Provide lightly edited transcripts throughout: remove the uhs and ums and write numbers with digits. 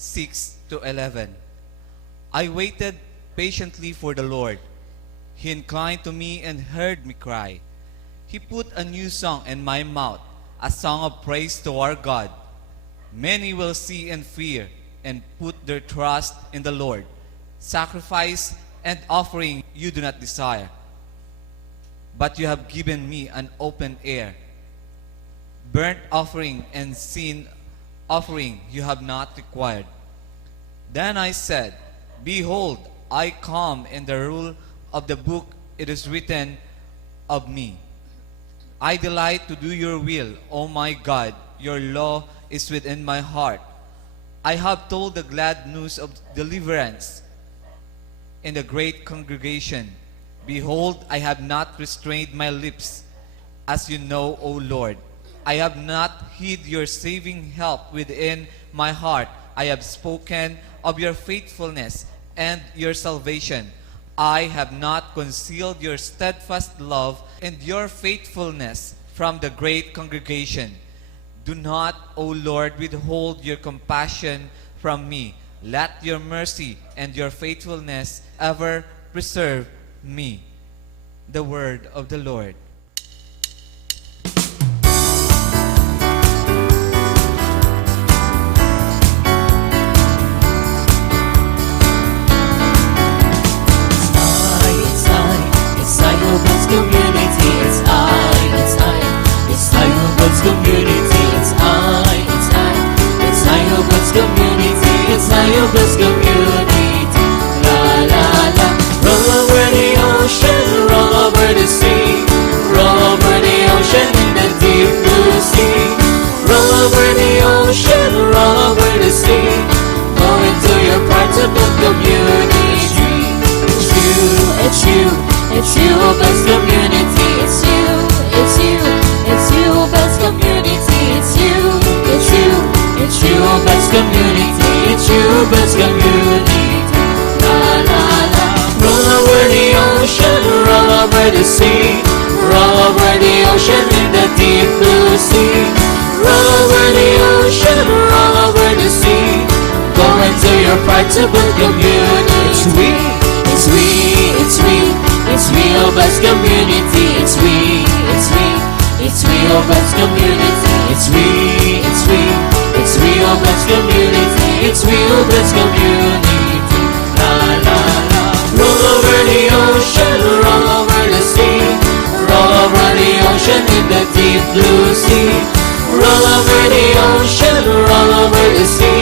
6 to 11. I waited patiently for the Lord. He inclined to me and heard me cry. He put a new song in my mouth, a song of praise to our God. Many will see and fear and put their trust in the Lord. Sacrifice and offering you do not desire, but you have given me an open air. Burnt offering and sin offering you have not required. Then I said, Behold, I come. In the rule of the book it is written of me. I delight to do your will, O my God. Your law is within my heart. I have told the glad news of deliverance in the great congregation. Behold, I have not restrained my lips, as you know, O Lord. I have not hid your saving help within my heart. I have spoken of your faithfulness and your salvation. I have not concealed your steadfast love and your faithfulness from the great congregation. Do not, O Lord, withhold your compassion from me. Let your mercy and your faithfulness ever preserve me. The word of the Lord. Best community, la la la. Roll over the ocean, roll over the sea, roll over the ocean in the deep blue sea. Roll over the ocean, roll over the sea. Go into your part of the community. It's you, it's you, best community. It's you, it's you, it's you, best community. It's you, it's you, it's you, best community. It's you, best community. La la la. Roll over the ocean, roll over the sea, roll over the ocean in the deep blue sea. Roll over the ocean, roll over the sea. Go into your partable community. It's we, it's we, it's we, it's we, oh best community. It's we, it's we, it's we, oh best community. It's we, it's we, it's we, oh best community. It's we, oh best community. La la la. Roll over the ocean, roll over the sea, roll over the ocean in the deep blue sea. Roll over the ocean, roll over the sea.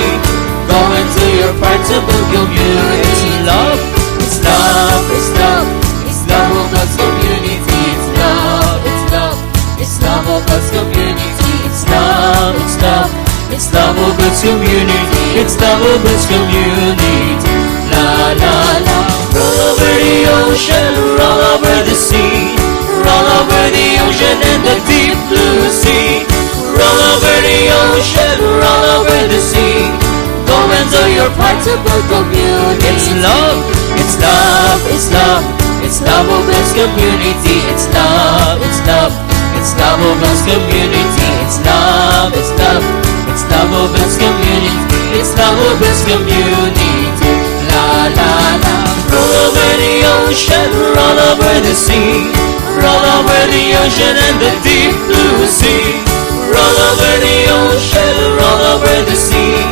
Go into your partable community. It's love, it's love, it's love, it's love, oh best community. It's love, it's love, it's love, oh best community. It's love, it's love, it's love, oh best community. It's love, oh best community. La la la. Roll over the ocean, roll over the sea, roll over the ocean and the deep blue sea. Roll over the ocean, roll over the sea. Go into your partable community. It's love, it's love, it's love, it's love, oh best community. It's love, it's love, it's love, oh best community. It's love, it's love, it's love, oh best community. It's love, oh best community. La la la. Roll over the ocean, roll over the sea, roll over the ocean and the deep blue sea. Roll over the ocean, roll over the sea.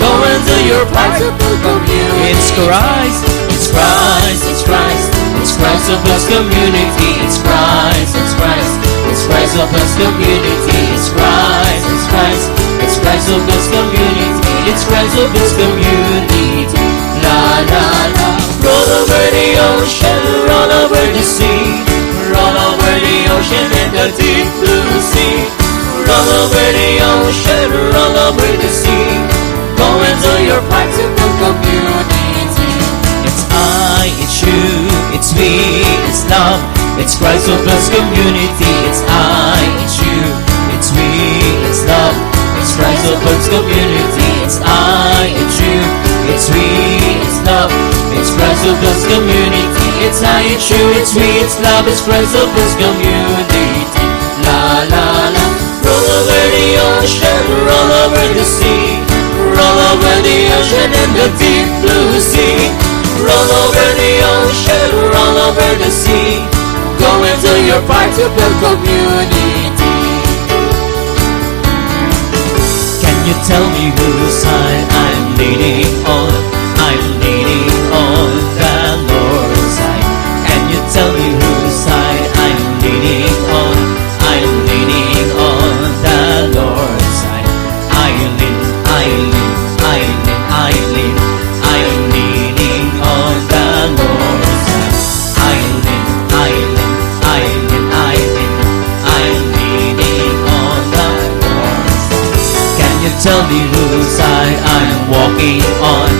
Go into your partable community. It's Christ, it's Christ, it's Christ, it's Christ of best community. It's Christ, it's Christ, it's Christ of best community. It's Christ, it's Christ, it's Christ of best community. It's Christ of best community. La la la. Roll over the ocean, roll over the sea, roll over the ocean in the deep blue sea. Roll over the ocean, roll over the sea. Go into your partable community. It's I, it's you, it's we, it's love, it's Christ of best community. It's I, it's you, it's we, it's love, it's Christ of best community. It's I, it's you, it's we, it's love, it's Christ of best community. It's I, it's you, it's we, it's love, it's Christ of best community. La la la. Roll over the ocean, roll over the sea, roll over the ocean your part to build community. Can you tell me whose side I'm leaning on? I'm leaning on the Lord's side. Can you tell me whose side I'm leaning on? I'm leaning on the Lord's side. I lean, I lean, I lean, I lean. I'm leaning on the Lord's side. I lean, I lean, I lean, I lean. I'm leaning on the Lord's side. Can you tell me whose side I'm walking on?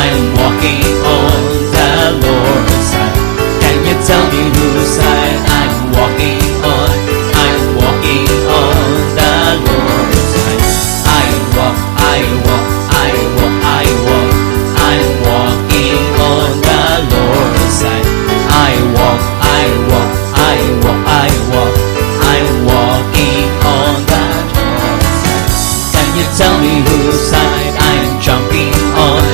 I'm walking on the Lord's side. Can you tell me whose side I'm walking on? I'm walking on the Lord's side. I walk, I walk, I walk, I walk. I'm walking on the Lord's side. I walk, I walk, I walk, I walk. I'm walking on the Lord's side. Can you tell me whose side I'm jumping on?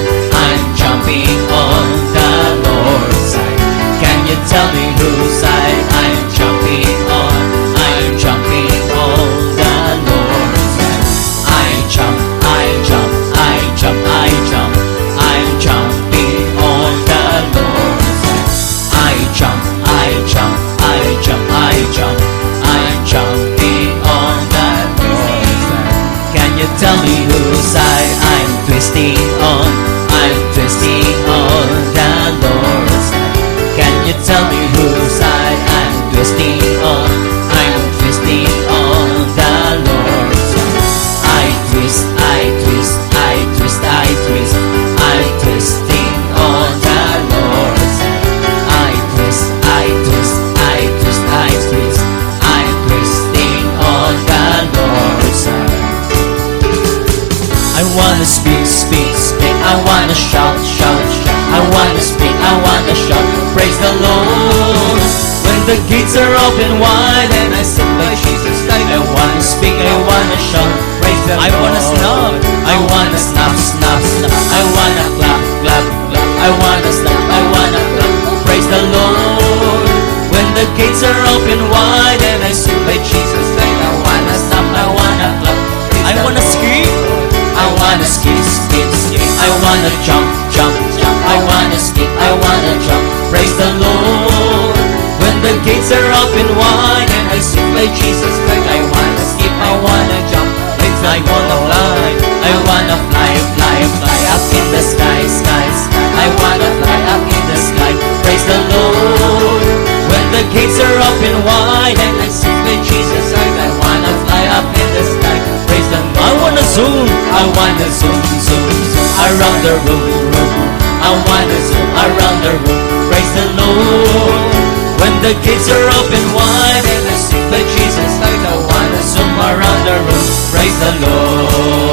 I'm jumping on the Lord's side. Can you tell me whose side I'm jumping on? I'm jumping on the Lord's side. I jump, I jump, I jump, I jump. I'm jumping on the Lord's side. I jump, I jump, I jump, I jump. I'm jumping on the Lord's side. Can you tell me whose side I'm twisting on? I'm twisting on the Lord's side. Can you tell me whose side I'm twisting on? I'm twisting on the Lord's side. I twist, I twist, I twist, I twist. I'm twisting on the Lord's side. I twist, I twist, I twist, I twist. I'm twisting on the Lord's side. I wanna speak, speak, speak. I wanna shout, shout, shout. I wanna speak, I wanna shout. Praise the Lord. When the gates are open wide and I sit by Jesus' side, I wanna speak, I wanna shout. Praise the Lord. I wanna snap, I wanna snap, snap, snap. I wanna clap, clap, clap. I wanna snap, I wanna clap. Praise the Lord. When the gates are open wide and I sit by Jesus' side, I wanna snap, I wanna clap. I wanna skip, I wanna skip, skip, skip. I wanna jump, jump, jump. I wanna skip, I wanna jump. Praise the Lord. When the gates are open wide and I sit by Jesus' side, I wanna skip, I wanna jump. I wanna fly, I wanna fly, fly, fly up in the sky, sky, sky. I wanna fly up in the sky. Praise the Lord. When the gates are open wide and I sit by Jesus' side, I wanna fly up in the sky. Praise the Lord. I wanna zoom, I wanna zoom, zoom, zoom around the room, room. I wanna zoom around the room. Praise the Lord. When the gates are open wide and I sit by Jesus' side, I wanna zoom around the room. Praise the Lord.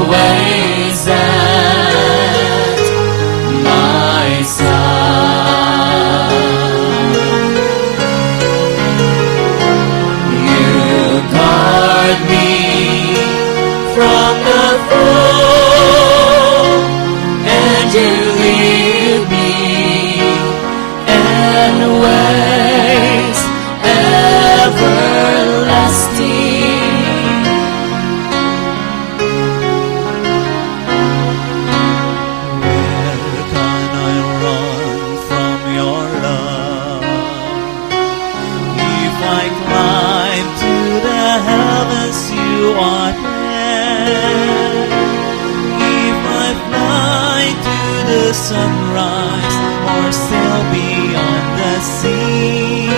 always at my side. You guard me from the foe, and you lead me in ways everlasting. Where can I run from your love? If I climb to the heavens, you are there. If I fly to the sunrise or sail beyond the sea,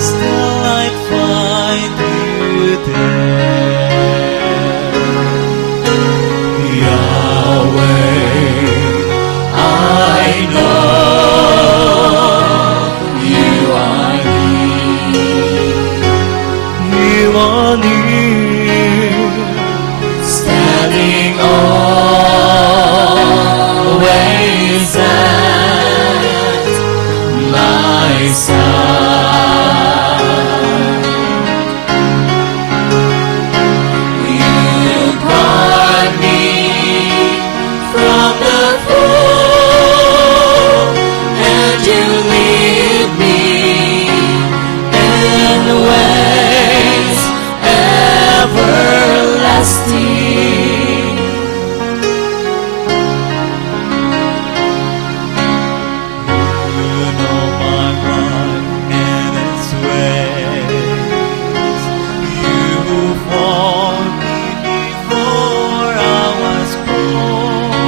still I'd find you there. Yahweh, I know you are near. You are near. Standing always at my side. You guard me from the foe, and you lead me in ways everlasting. You know my life and its ways. You formed me before I was born.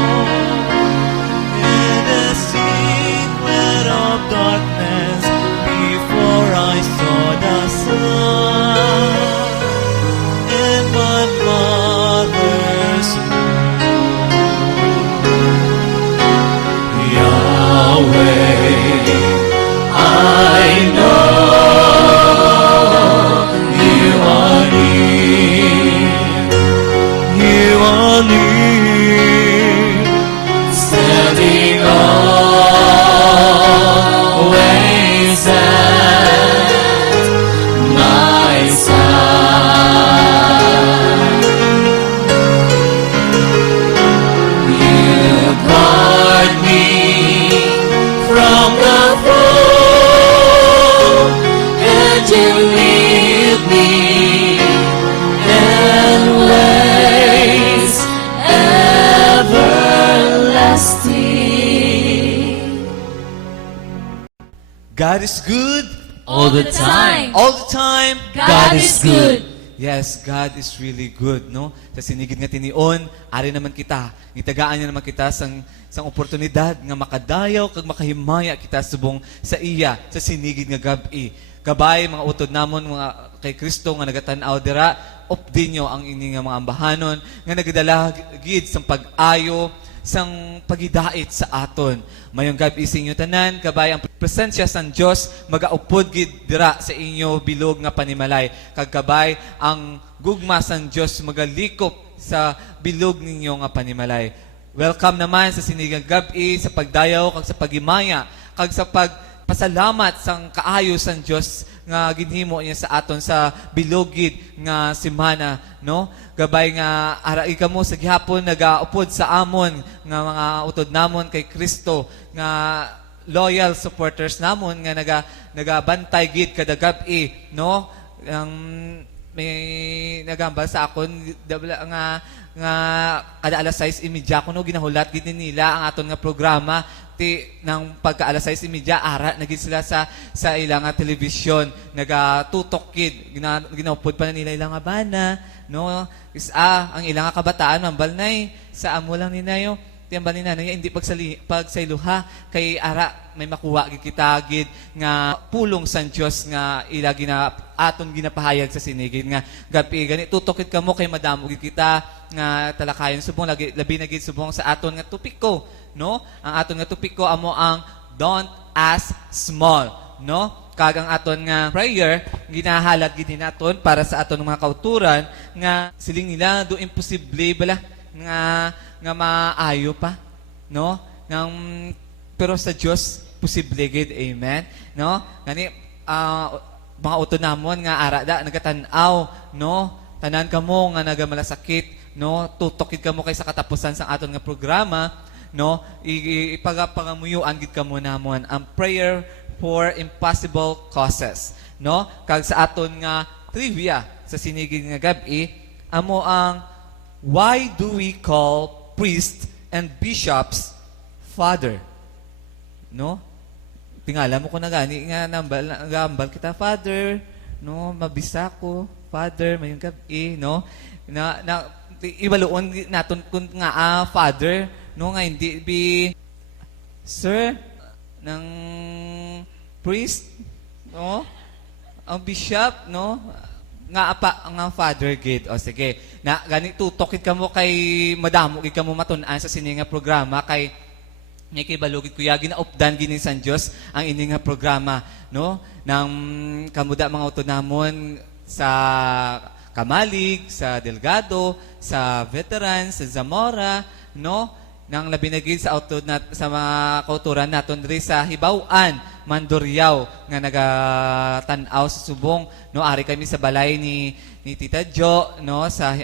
In the secret of darkness, before I saw the sun, in my mother's Yahweh, I know you are near. You are near. Standing always at my side. You guard me from the foe, and you lead me in ways everlasting. God is good All the time, all the time. God is good. Yes, God is really good, no? Sa sinigid nga tinion, ari naman kita. Itagaan niya naman kita sang oportunidad nga makadayaw kag makahimaya kita subong sa iya sa sinigid nga gabi. Gabay mga utod namon mga kay Kristo nga nagatan-aw dira, updin nyo ang ini nga mga ambahanon nga nagadala gid sang pag-ayo sang pagidait sa aton. Mayong gabi sa inyo tanan, kabay ang presensya sang Dios magaupod gid dira sa inyo bilog nga panimalay. Kag kabay ang gugma sang Dios magalikop sa bilog ninyo nga panimalay. Welcome naman sa sinigang gabi, sa pagdayaw kag sa pagimaya kag sa pagpasalamat sang kaayo sang Dios nga ginhimo niya sa aton sa bilogid nga simana, no? Gabay nga arai kamo sa gihapon nagaupod sa amon nga mga utod namon kay Kristo nga loyal supporters namon nga nagabantay gid kada gabi, no? Ang may nagambal sa akon nga kada alas 6:30 kuno ginahulat gid nila ang aton nga programa ng pagka alas 6:30 ara nagid sila sa ilang nga telebisyon nagatutok kid ginaupod pa na nila ilang nga bana, no? Ang ilang nga kabataan mambalnay sa amo lang ninayo tiyambal ni nanay hindi pagsayluha kay ara may makuha gid kita gid nga pulong sang Dios nga ila aton ginapahayag sa sinigid nga gabi gani tutokit kamo kay madamo gid kita nga talakayon subong labi na gid subong sa aton nga topiko, no? Ang aton nga topiko amo ang don't ask small, no? kag ang aton nga prayer ginahalad gid naton para sa aton mga kauturan nga siling nila do imposible bala nga maayo pa, no? Pero sa Dios posible gid, amen, no? Gani mga utonamon nga arada nagatan-aw, no? Tanan kamo nga nagamalasakit, no? Tutokid kamo kay sa katapusan sa aton nga programa, no? Ipagapangamuyuan gid kamo namon ang prayer for impossible causes, no? Kag sa aton nga trivia sa sinigid nga gabi, amo ang why do we call priests and bishops father, no? Tingala mo ko na gani nga nambal kita father, no? Mabisa ko father mayong gabi, no? Na ibaluon naton kun nga father, no, nga hindi bi sir ng priest, no? Ang bishop, no? Nga father gid. O sige, na gani tutokit kamo kay madamo gid kamo matun-an sa sini nga programa kay ngay kay balugid kuya ginaupdan gini san Dios ang ini nga programa, no? Nang kamuda mga utonamon sa Kamalig, sa Delgado, sa Veterans, sa Zamora, no? Nang labi na gid sa autod sa mga kauturan naton diri sa Hibaw-an, Mandurriao nga nagatanaw sa subong, no? Ari kami sa balay ni Tita Jo, no, sa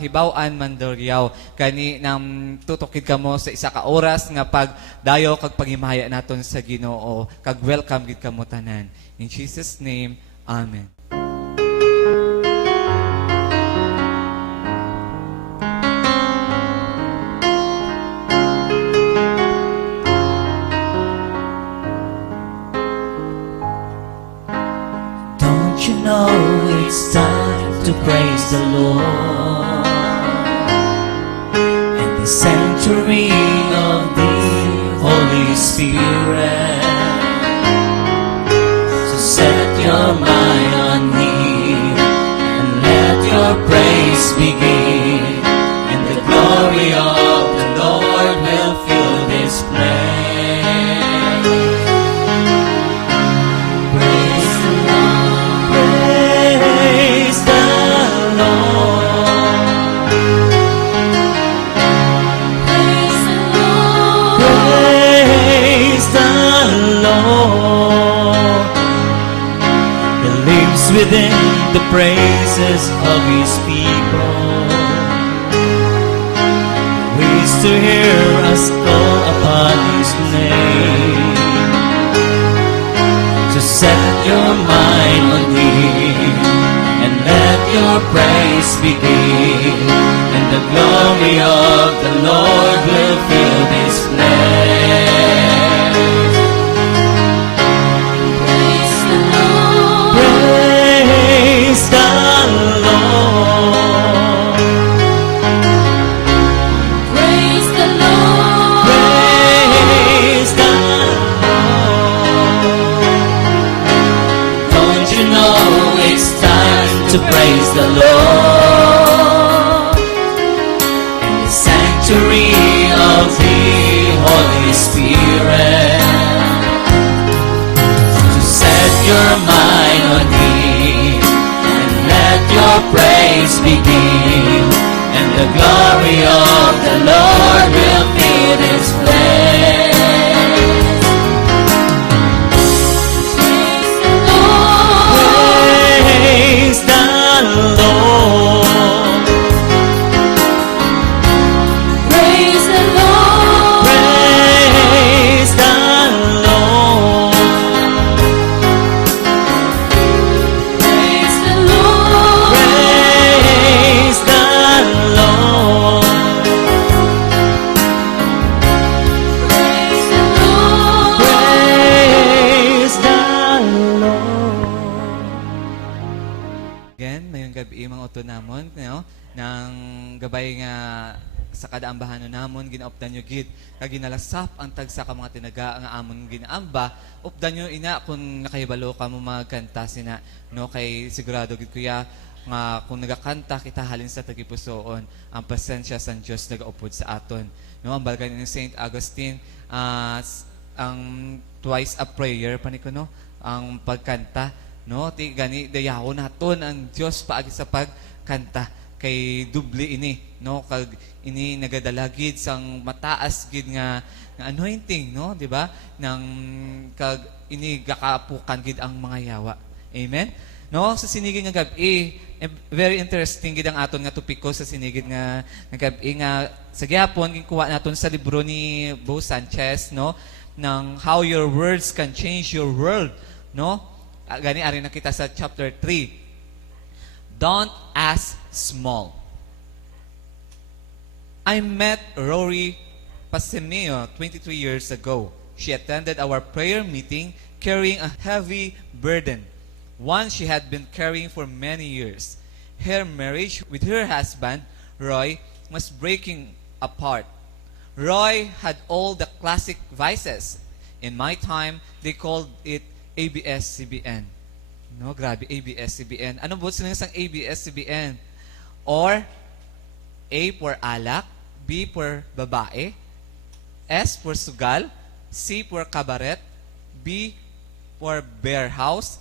Hibaw-an, Mandurriao. Kani nang tutokid kamo sa isa ka oras nga pagdayo kag paghimaya naton sa Ginoo, kag welcome gid kamo tanan. In Jesus name, amen. You know it's time to praise the Lord in the sanctuary of the Holy Spirit. So set your mind on Him and let your praise begin, and the glory of the Lord will fill this place. Within the praises of His people, we used to hear us call upon His name. So set your mind on Him and let your praise begin, and the glory of the Lord will fill this place. To praise the Lord in the sanctuary of the Holy Spirit. So set your mind on Him and let your praise begin, and the glory of the Lord will fill this place. Namon, no? Nang gabay nga sa kadaambahan namon ginaupdan nyo gid kag ginalasap ang tagsa ka mga tinaga nga amon ginaamba, updan nyo ina kung nakahibalo ka mo magkanta sina, no? Kay sigurado gid kuya nga kung nagakanta kita halin sa tagipusoon ang pasensya sa Dios nagaupod sa aton, no? Ang balkan ni Saint Augustine ang twice a prayer paniko, no? ang pagkanta, no? Ti gani dayaw naton ang Dios paagi sa pagkanta kay dubli ini, no? Kag ini nagadala gid sang mataas gid nga anointing, no? Di ba? Nang kag ini gakaapukan gid ang mga yawa. Amen. No, sa sinigid nga gabi, very interesting gid ang aton nga topiko sa sinigid nga gabi nga sa gyapon ginkuha naton sa libro ni Bo Sanchez, no, ng How Your Words Can Change Your World, no? Gani ari na kita sa chapter 3. Don't ask small. I met Rory Pasimeo 23 years ago. She attended our prayer meeting carrying a heavy burden, one she had been carrying for many years. Her marriage with her husband, Roy, was breaking apart. Roy had all the classic vices. In my time, they called it ABS-CBN. No, grabe, ABS-CBN. Ano ba sila ng ABS-CBN? Or, A for alak, B for babae, S for sugal, C for kabaret, B for bear house,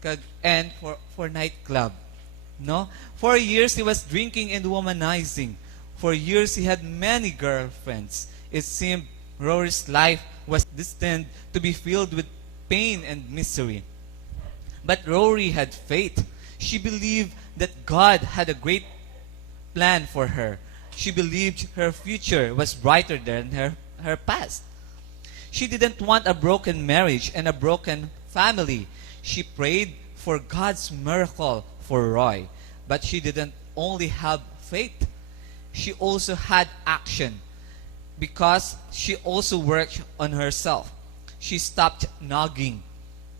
kag N for nightclub. No? For years, he was drinking and womanizing. For years, he had many girlfriends. It seemed Rory's life was destined to be filled with pain and misery. But Rory had faith. She believed that God had a great plan for her. She believed her future was brighter than her past. She didn't want a broken marriage and a broken family. She prayed for God's miracle for Roy. But she didn't only have faith. She also had action because she also worked on herself. She stopped nagging.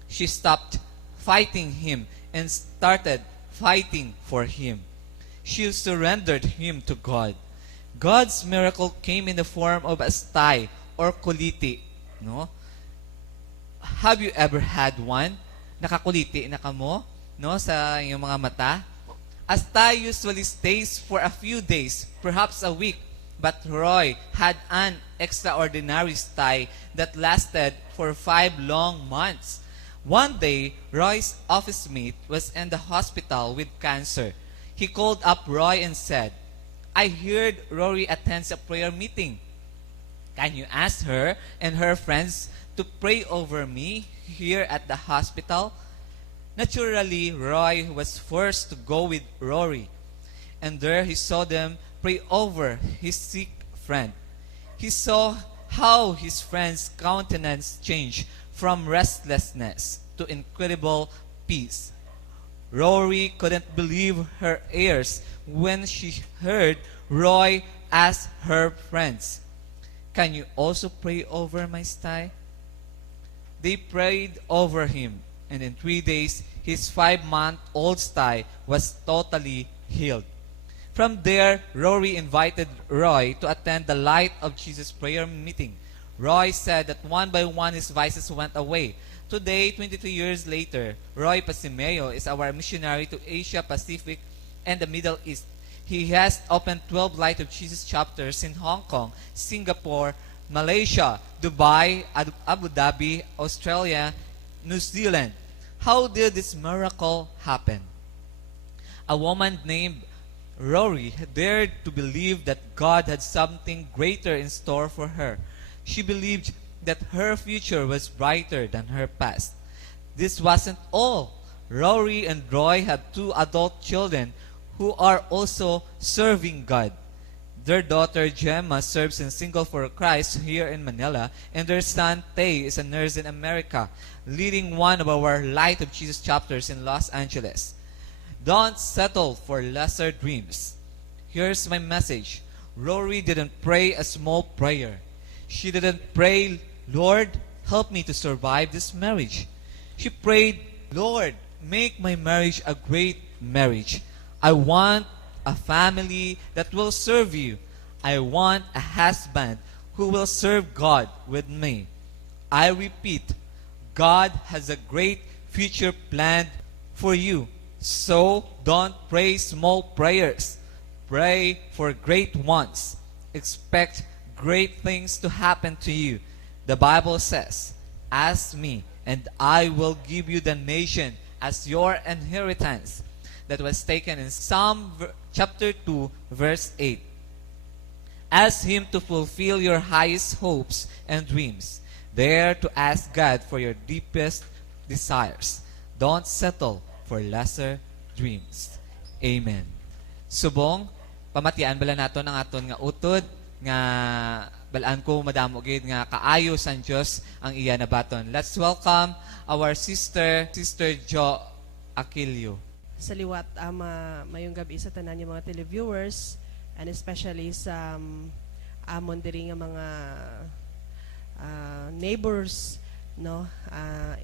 She stopped fighting him and started fighting for him. She surrendered him to God. God's miracle came in the form of a sty or kuliti. No? Have you ever had one? Nakakuliti na kamo, no, sa iyong mga mata? A sty usually stays for a few days, perhaps a week. But Roy had an extraordinary sty that lasted for 5 long months. One day, Roy's office mate was in the hospital with cancer. He called up Roy and said, I heard Rory attends a prayer meeting. Can you ask her and her friends to pray over me here at the hospital? Naturally, Roy was forced to go with Rory. And there he saw them pray over his sick friend. He saw how his friend's countenance changed from restlessness to incredible peace. Rory couldn't believe her ears when she heard Roy ask her friends, Can you also pray over my sty? They prayed over him, and in 3 days, his 5-month-old sty was totally healed. From there, Rory invited Roy to attend the Light of Jesus prayer meeting. Roy said that one by one his vices went away. Today, 23 years later, Roy Pasimeo is our missionary to Asia Pacific and the Middle East. He has opened 12 Light of Jesus chapters in Hong Kong, Singapore, Malaysia, Dubai, Abu Dhabi, Australia, New Zealand. How did this miracle happen? A woman named Rory dared to believe that God had something greater in store for her. She believed that her future was brighter than her past. This wasn't all. Rory and Roy have 2 adult children who are also serving God. Their daughter Gemma serves in Single for Christ here in Manila, and their son Tay is a nurse in America, leading one of our Light of Jesus chapters in Los Angeles. Don't settle for lesser dreams. Here's my message. Rory didn't pray a small prayer. She didn't pray, Lord, help me to survive this marriage. She prayed, Lord, make my marriage a great marriage. I want a family that will serve you. I want a husband who will serve God with me. I repeat, God has a great future planned for you. So don't pray small prayers. Pray for great ones. Expect great things to happen to you. The Bible says, ask me and I will give you the nation as your inheritance. That was taken in chapter 2, verse 8. Ask Him to fulfill your highest hopes and dreams. Dare to ask God for your deepest desires. Don't settle for lesser dreams. Amen. Subong, pamatian bala nato ng aton nga utod, nga balaan ko madamo gid nga kaayo san Dios ang iya na baton. Let's welcome our Sister Jo Aquilio. Sa liwat mayong gabi sa tanan yung mga televiewers and especially sa amon diri nga mga neighbors, no.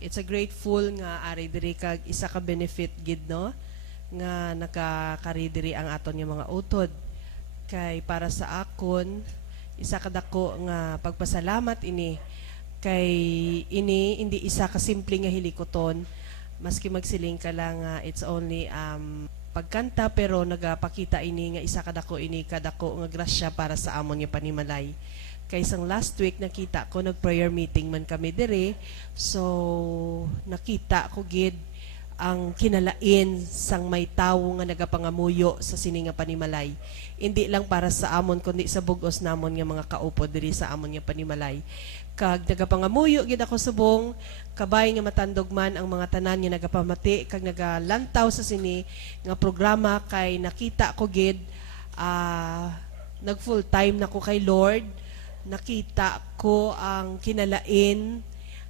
It's a grateful nga ari diri kag isa ka benefit gid, no, nga nakakari diri ang aton nga mga utod. Kay para sa akon isa ka dako nga pagpasalamat ini, kay ini hindi isa ka simple nga hilikoton, maski magsiling ka lang it's only pagkanta, pero nagapakita ini nga isa kadako ini kadako nga grasya para sa amon nga panimalay. Kay isang last week nakita ko nag-prayer meeting man kami dire, so nakita ko gid ang kinalain sang may tawo nga nagapangamuyo sa sini nga panimalay. Hindi lang para sa amon kundi sa bugos namon nga mga kaupo diri sa amon nga panimalay. Kag nagapangamuyo gid ako subong, kabay nga matandog man ang mga tanan nga nagapamati kag nagalantaw sa sini nga programa, kay nakita ko gid nag full time na ko kay Lord. Nakita ko ang kinalain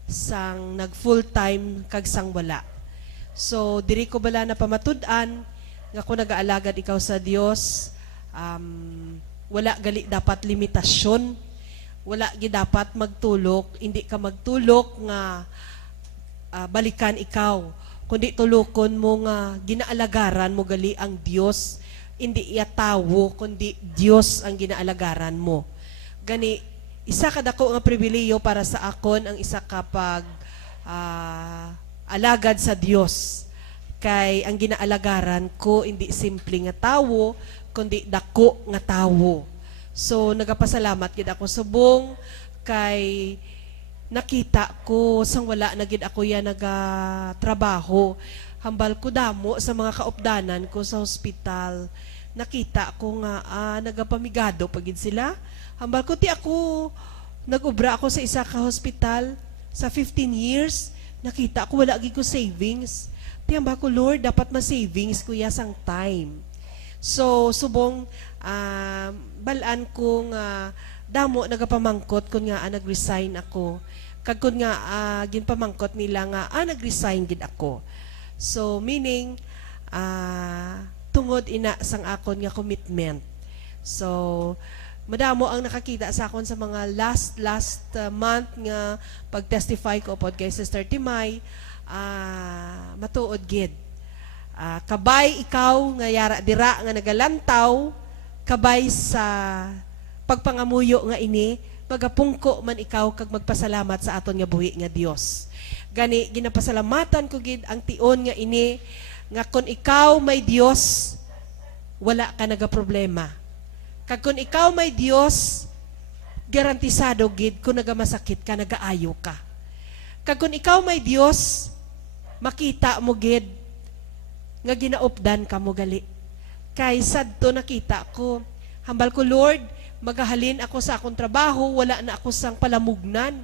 sang nag full time kag sang wala. So diri ko bala na pamatud-an nga kung nagaalagad ikaw sa Dios, wala gali dapat limitasyon, wala gi dapat magtulok, hindi ka magtulok nga balikan ikaw, kundi tulokon mo nga ginaalagaran mo gali ang Dios, hindi iya tawo kundi Dios ang ginaalagaran mo. Gani isa ka dako nga pribileyo para sa akon ang isa ka pag alagad sa Dios, kay ang ginaalagaran ko hindi simple nga tawo kundi dako nga tawo. So nagapasalamat gid ako subong, kay nakita ko sang wala na gid ako ya nagatrabaho, hambal ko damo sa mga kaupdanan ko sa hospital. Nakita ko nga nagapamigado pagid sila. Hambal ko ti ako nagubra ako sa isa ka hospital sa 15 years. Nakita ko wala gid ko savings. Ti hambal ko, Lord, dapat ma-savings ko ya sang time. So subong balaan ko nga damo nagapamangkot kun nga nag-resign ako. Kag kun nga ginpamangkot nila nga nag-resign gid ako. So meaning tungod ina sang akon nga commitment. So madamo ang nakakita sa akon sa mga last month nga pag-testify ko pod kay Sister Timay, matuod gid. Kabay ikaw nga yara dira nga nagalantaw, kabay sa pagpangamuyo nga ini, magapungko man ikaw kag magpasalamat sa aton nga buhi nga Dios. Gani ginapasalamatan ko gid ang tion nga ini, nga kung ikaw may Dios, wala ka nagaproblema. Kag kung ikaw may Dios, garantisado gid kung nagamasakit ka, nagaayo ka. Kag kung ikaw may Dios, makita mo gid nga ginaupdan ka mo gali. Kay sadto nakita ko, hambal ko, Lord, magahalin ako sa akong trabaho, wala na ako sang palamugnan.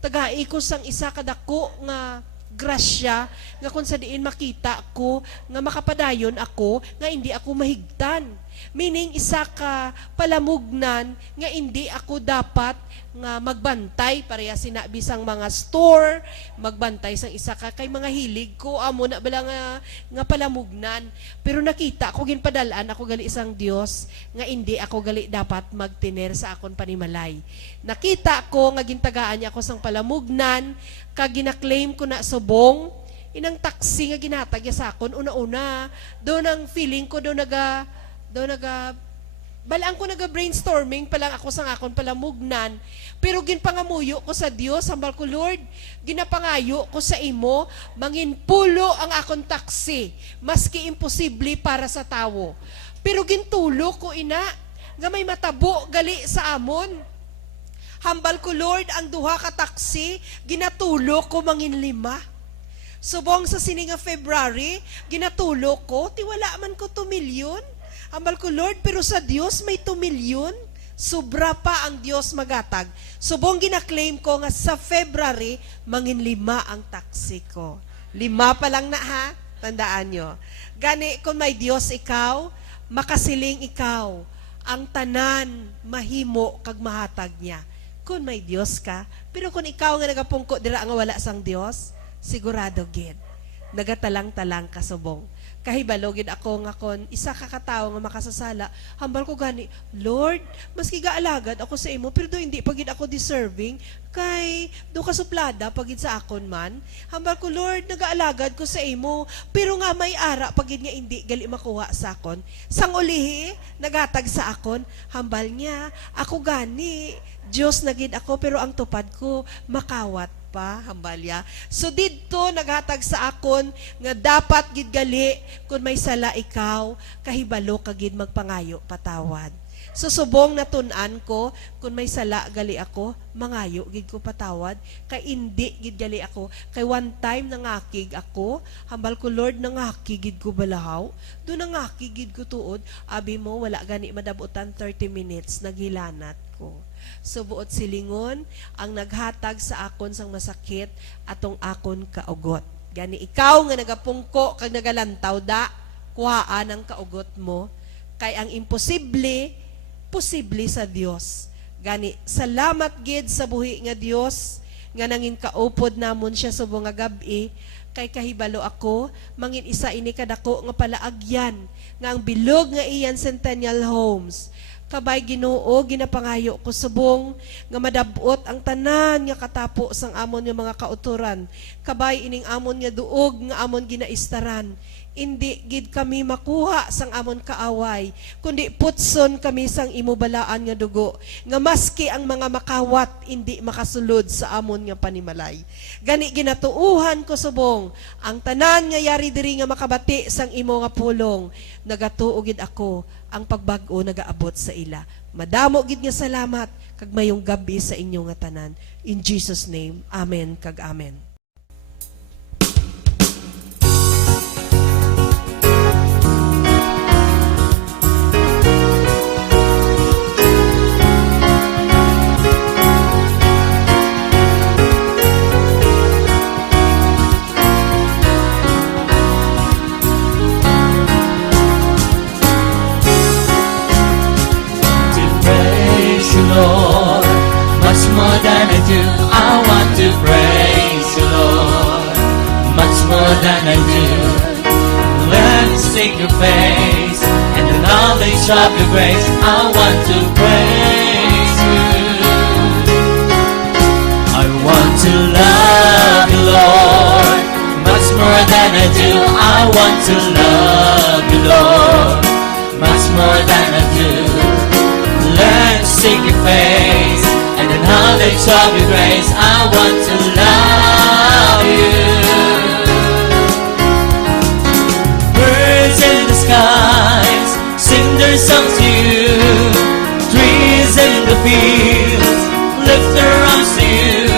Tagai ko sang isa kadako nga grasya nga kung sa diin makita ko nga makapadayon ako nga hindi ako mahigtan. Meaning isa ka palamugnan nga hindi ako dapat nga magbantay pareha sinabi sang mga store, magbantay sang isa ka kay mga hilig ko amo na bala nga palamugnan. Pero nakita ko ginpadalaan ako gali isang Dios nga hindi ako gali dapat magtiner sa akon panimalay. Nakita ko nga gintagaan niya ako sang palamugnan, kag ginaklaim ko na subong inang taxi nga ginatag niya sa akon una-una. Doon ang feeling ko doon naga balaan ko naga-brainstorming pa lang ako sa akon palamugnan, pero ginpangamuyo ko sa Dios, hambal ko, Lord, ginapangayo ko sa imo, manginpulo ang akon taxi, maski imposible para sa tawo. Pero gintulo ko ina, nga may matabo gali sa amon. Hambal ko, Lord, ang duha ka taksi, ginatulo ko mangin 5. Subong sa sininga February, ginatulo ko, tiwala man ko 2 milyon. Hambal ko, Lord, pero sa Dios may 2 milyon. Sobra pa ang Dios magatag. Subong gina-claim ko nga sa February, mangin 5 ang taksi ko. 5 pa lang na ha, tandaan nyo. Gani, kung may Dios ikaw, makasiling ikaw, ang tanan, mahimo, kag mahatag niya. Kung may Dios ka, pero kung ikaw nga nagapungko, dira nga wala sang Dios, sigurado gid nagatalang-talang kasubong. Kahibalogid ako nga kon isa ka katawo nga makasasala, hambal ko gani, Lord, maski gaalagad ako sa imo, pero do hindi pagid ako deserving, kay do ka suplada pagid sa akon man. Hambal ko, Lord, nagaalagad ko sa imo, pero nga may ara pagid nga hindi gali makuha sa akon. Sang ulihi, nagatag sa akon, hambal niya, ako gani, Diyos na gid ako, pero ang tupad ko, makawat pa, hambalya. So didto naghatag sa akon nga dapat gid gali kun may sala ikaw, kahibalo ka gid magpangayo patawad. So subong natun-an ko kun may sala gali ako, mangayo gid ko patawad, kay indi gid gali ako. Kay one time nangakig ako, hambal ko, Lord, nangakig gid ko balahaw. Do nangakig gid ko tuod, abi mo wala gani madabutan 30 minutes naghilanat ko. So buot silingon ang naghatag sa akon sang masakit atong akon kaugot. Gani ikaw nga nagapungko kag nagalantaw da, kuhaan ang kaugot mo, kay ang imposible posible sa Dios. Gani salamat gid sa buhi nga Dios nga nangin kaupod namon siya subong nga gabi, kay kahibalo ako mangin isa ini kadako nga palaagyan nga ang bilog nga iyan Centennial Homes. Kabay Ginoo, ginapangayo ko subong nga madabot ang tanan nga katapo sang amon nga mga kauturan. Kabay ining amon nga duog nga amon ginaistaran. Indi gid kami makuha sang amon kaaway, kundi putson kami sang imubalaan nga dugo, nga maski ang mga makawat indi makasulod sa amon nga panimalay. Gani ginatuuhan ko subong ang tanan nga yari diri nga makabati sang imo nga pulong. Nagatuo gid ako ang pagbag-o nagaabot sa ila. Madamo gid nga salamat kag mayong gabi sa inyo nga tanan. In Jesus name, amen kag amen. Lord, much more than I do, I want to praise you, Lord, much more than I do. Learn to seek your face and the knowledge of your grace. I want to praise you. I want to love you, Lord, much more than I do. I want to love you, Lord, much more than I do. Learn to seek your face and the knowledge of your grace. I want to love you. Birds in the skies sing their songs to you. Trees in the fields lift their arms to you.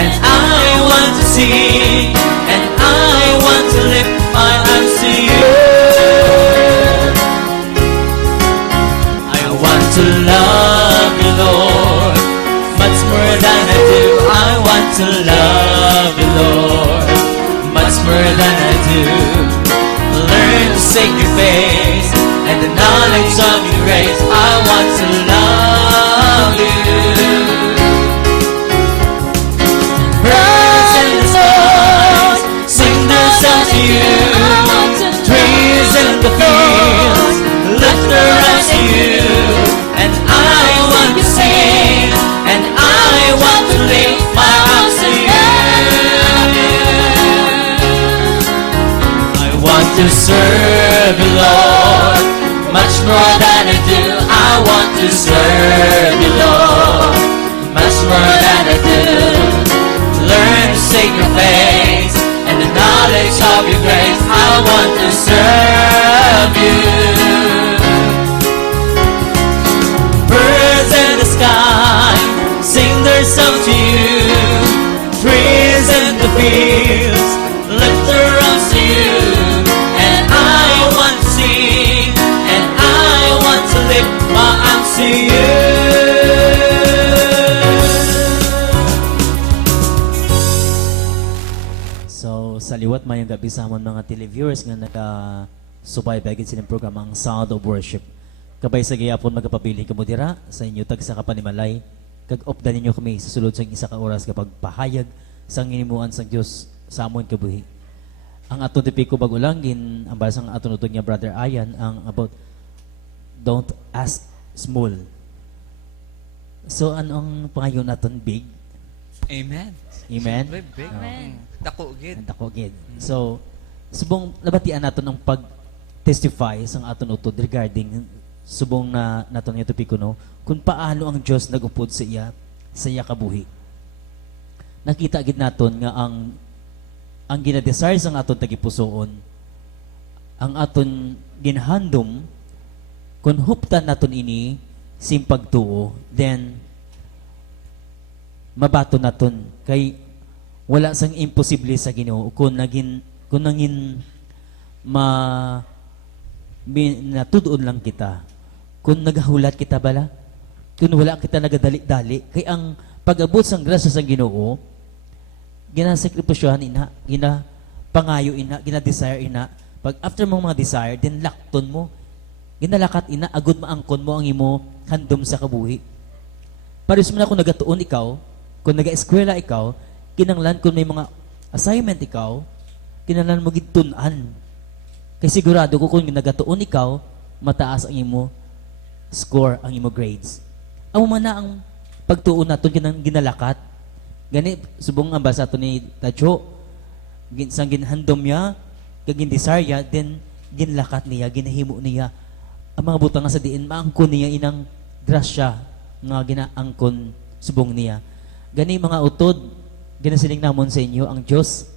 And I want to sing, and I want to lift my arms to you. To love you, Lord, much more than I do. I want to love you, Lord, much more than I do. Learn to seek your face and the knowledge of your grace. I want to love you. Birds in the skies sing their songs to you. Trees in the fields lift their eyes to you. And I want to sing, and I want to lift my arms to you. I want to serve you, Lord, much more than I do. I want to serve you, Lord, much more than I do. Learn to seek your face and the knowledge of your grace. I want to serve you. Birds in the sky sing liwat mayong gabi sa amon mga televiewers nga naka-subaybay gid sining programa ang Sound of Worship. Kabay sa gayapon magapabili kamo dira sa inyo tagsa ka panimalay kag opdan ninyo kami sa sulod sa isa ka oras kapag pahayag sang hinimuan sang Dios sa amon kabuhi. Ang aton tipiko bago lang gin ang basang aton utod nga Brother Ayan ang about don't ask small. So ano ang pangayon naton big? Amen. Amen. Siyempre, big. Amen. Dako gid. And ako gid. So, subong nabatian naton ang pag-testify sang aton utod regarding subong na naton nga topiko no, kung paano ang Dios nagupod sa iya kabuhi. Nakita gid naton nga ang ginadesire sang aton tagipusoon, ang aton ginhandom kung huptan naton ini sim pagtuo, then mabato naton kay wala sang imposible sa Ginoo kung naging natudoon lang kita, kung nagahulat kita bala, kung wala kita nagadali-dali kay ang pag-abot sang grasya sa Ginoo ginasakripisyohan ina, ginapangayo ina, ginadesire ina. Pag after mong mga desire, then lakton mo, ginalakat ina, agud maangkon mo ang imo handom sa kabuhi. Paris mo na kung nagatuon ikaw, kung naga-eskwela ikaw, kinanglan kung may mga assignment ikaw, kinanglan mo gitunan. Kay sigurado ko kung nagatuon ikaw, mataas ang imo score, ang imo grades. Amo man na ang pagtuon naton ginalakat. Gani subong ang basa to ni Tajo, sang ginhandom niya, kag gindesire niya, then ginlakat niya, ginahimo niya. Ang mga butang nga sa diin maangkon niya inang grasya nga ginaangkon subong niya. Gani mga utod, ginasiling namon sa inyo ang Dios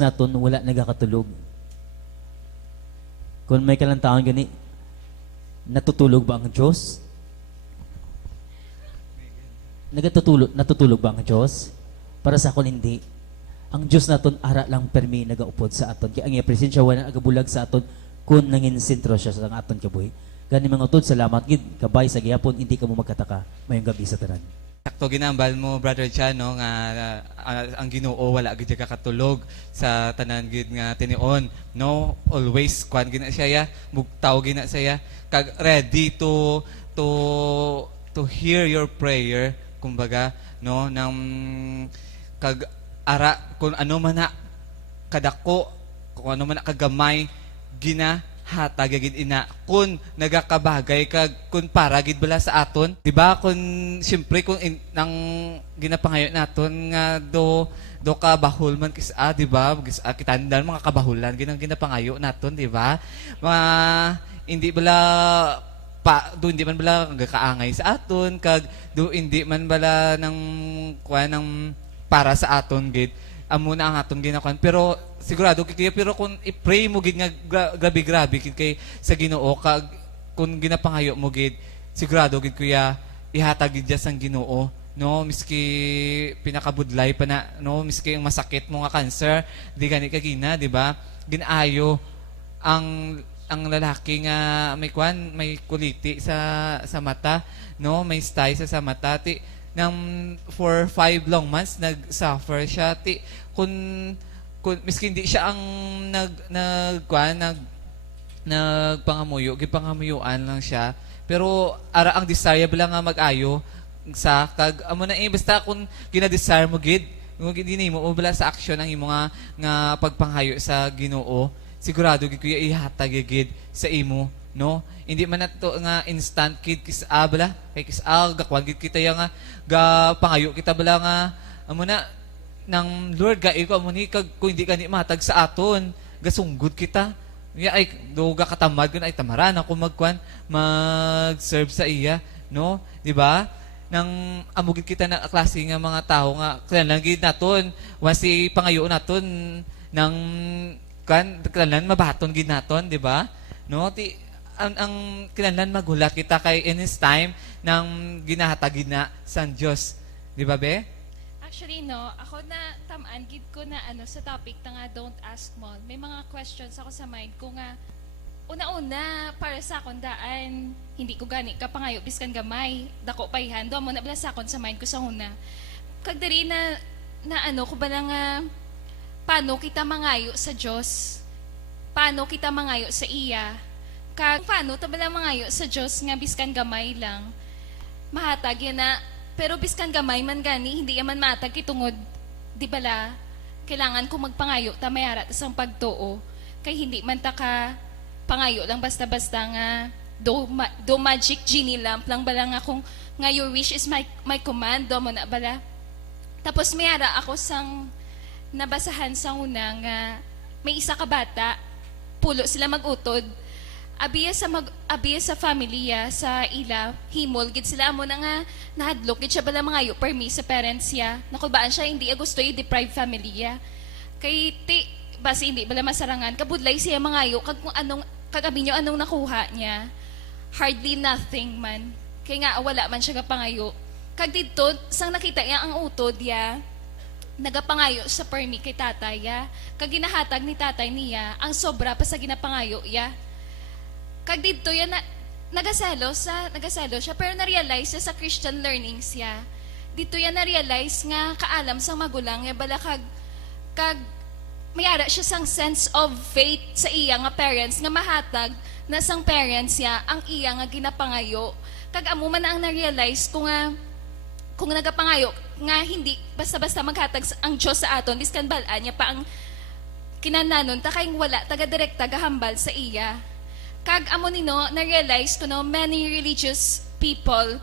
naton wala nagakatulog. Kung may kalantaon gani, natutulog ba ang Diyos? Natutulog ba ang Diyos? Para sa akon hindi. Ang Diyos naton ara lang permi nagaupod sa aton. Kaya ang iya presensya wala nagabulag sa aton kung nangin sentro siya sa aton kabuhi. Gani mga utod, salamat gid kabay sa gihapon, hindi ka mo magkataka mayong gabi sa tanan. Sakto ginambal mo, Brother Chan, no, nga ang Ginoo wala gid siya kakatulog sa tanan gid nga tinion, no, always kwan gina siya ya, bugtaw gina siya, kag ready to hear your prayer, kumbaga, no, nang kag ara kung ano man na kadako, kung ano man na kagamay gina hatag gid ina kun nagakabagay kag kun para gid bala sa aton, di ba? Kun syempre kung nang ginapangayo naton nga do ka bahul man kisa, di ba? Kisa kitandan mga kabahulan ginang ginapangayo naton, di ba? Mga hindi bala do hindi man bala gakaangay sa aton kag do hindi man bala ng kuan ng para sa aton gid amo na ang atong ginakuan, pero sigurado kaya pero kung i-pray mo gid nga grabe gid kay sa Ginoo kag kung ginapangayo mo gid sigurado gid kuya ihatag gid sang Ginoo, no, miski pinakabudlay pa na, no, miski ang masakit mo nga cancer di gani kagina, di ba? Ginaayo ang lalaki nga may kwan, may kuliti sa mata, no, may stay sa mata ti nang for 5 long months nag-suffer siya ti kun miski hindi siya ang nagpangamuyo, gipangamuyuan lang siya, pero ara ang desirable lang nga mag-ayo sa kag amo na basta kung gina-desire mo gid kung hindi mo bala sa action ang imo nga pagpanghayo sa Ginoo, sigurado gid kuya ihatag gid sa imo, no? Hindi man nato nga instant kid bala kay gakwan gid kita nga pangayo kita bala nga amo na nang Lord ga iko amo ni kag kung hindi kani matag sa aton gasunggod kita ya ay do ga katamad kun ay tamaran ako mag-serve sa iya, no, di ba? Nang amugid kita na klase nga mga tao nga kailangan gid naton once si pangayo naton nang kailangan mabaton gid naton, di ba? No, ang kinahanglan maghulat kita kay in His time nang ginahatag na sa Dios, di ba be? Actually, no, ako na tamaan gid ko na sa topic na nga don't ask more. May mga questions ako sa mind ko nga una-una para sa akon daan hindi ko gani kapangayo biskan gamay dako payhan do mo na bala sa akon sa mind ko sa una kag diri na ko bala nga paano kita mangayo sa Diyos, paano kita mangayo sa iya, kag paano tabala mangayo sa Diyos nga biskan gamay lang, mahatag yan na, pero biskan gamay man gani, hindi yaman mahatag itungod, di bala, kailangan kung magpangayo, tamayara, tas ang pagtuo, kay hindi man ta ka pangayo lang basta-basta nga, do magic genie lamp lang bala nga kung nga your wish is my command, do mo na bala. Tapos mayara ako sang nabasahan sa una nga may isa ka bata, pulo sila magutod, abiya sa familia sa ila himol gid sila amo na nga nahadlok gid siya bala mangayo permi sa parents ya, nakubaan siya hindi gusto i-deprive familia kay basi hindi bala masarangan kabudlay siya mangayo kag kung anong kagabi nyo anong nakuha niya, hardly nothing man, kay nga wala man siya kapangayo. Kag dito sang nakita niya ang utod ya, nagapangayo sa permi kay tatay ya, kag ginahatag ni tatay niya ang sobra pa sa ginapangayo ya. Kag dito ya nagasalo siya pero na-realize siya sa Christian learnings ya. Dito ya na-realize nga kaalam sang magulang ya bala kag mayara siya sang sense of faith sa iya nga parents nga mahatag na sang parents ya ang iya nga ginapangayo. Kag amo man na ang na-realize kung nagapangayo nga hindi basta-basta maghatag ang Diyos sa aton biskan balaan niya pa ang kinananon ta kay wala taga direkta gahambal sa iya. Kag amo nino na-realize ko no many religious people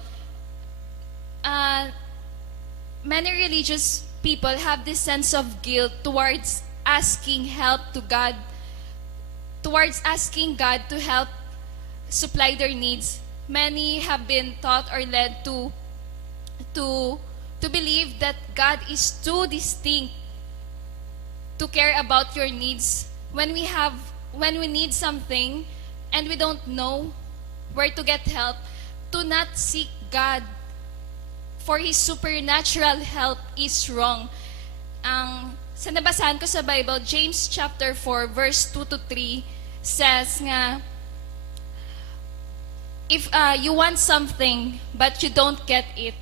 have this sense of guilt towards asking help to God, towards asking God to help supply their needs. Many have been taught or led to believe that God is too distinct to care about your needs. When we need something and we don't know where to get help, to not seek God for His supernatural help is wrong. Sa nabasahan ko sa Bible, James chapter 4 verse 2 to 3 says nga, if you want something but you don't get it,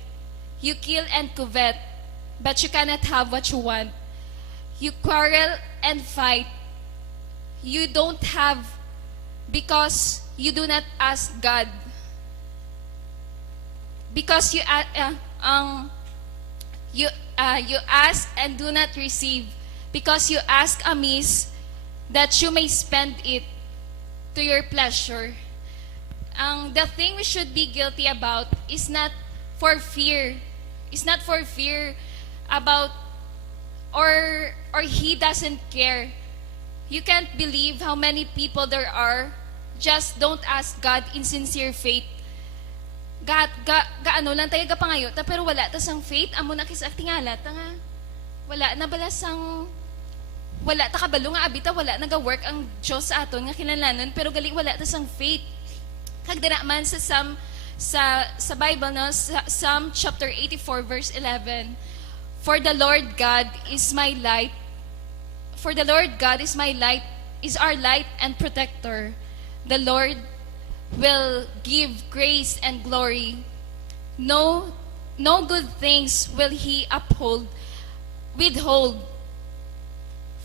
you kill and covet, but you cannot have what you want. You quarrel and fight. You don't have because you do not ask God. Because you ask and do not receive, because you ask amiss, that you may spend it to your pleasure. The thing we should be guilty about is not for fear. It's not for fear about or He doesn't care. You can't believe how many people there are just don't ask God in sincere faith. Gaano lang tayo gapangayo ta pero wala ta sang faith amo na kis tingala ta nga wala na bala sang wala ta kabalo nga abita wala naga-work ang Dios sa aton nga kinahanglanon pero gali wala ta sang faith. Kag dira man sa Bible no sa Psalm chapter 84 verse 11, for the Lord God is my light, is our light and protector. The Lord will give grace and glory. No good things will He withhold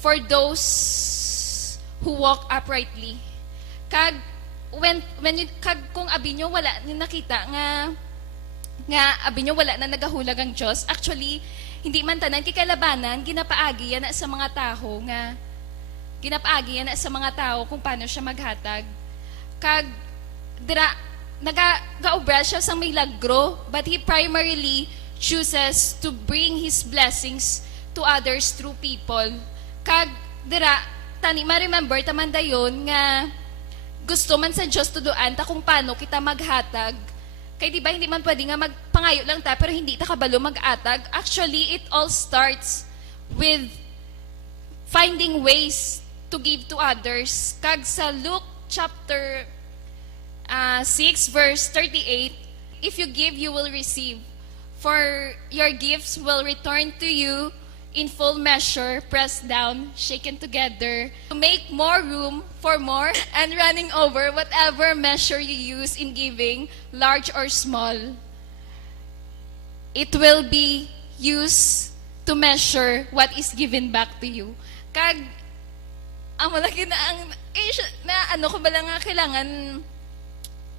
for those who walk uprightly. Kag kung abi nyo wala ni nakita nga abi nyo wala na nagahulag ang Diyos, actually hindi man tanan kikalabanan ginapaagi yan na sa mga tao kung paano siya maghatag. Kag dira nagaobra siya sa milagro, but He primarily chooses to bring His blessings to others through people. Kag dira tani ma-remember taman dayon nga gusto man sa Diyos tuduan ta kung paano kita maghatag. Kay di ba hindi man pwede nga magpangayo lang ta pero hindi ta kabalo mag-atag. Actually, it all starts with finding ways to give to others. Kag sa Luke chapter 6 verse 38, if you give, you will receive. For your gifts will return to you in full measure, pressed down, shaken together, to make more room for more and running over whatever measure you use in giving, large or small. It will be used to measure what is given back to you. Kag amo lagi na ang na ano ko bala nga kailangan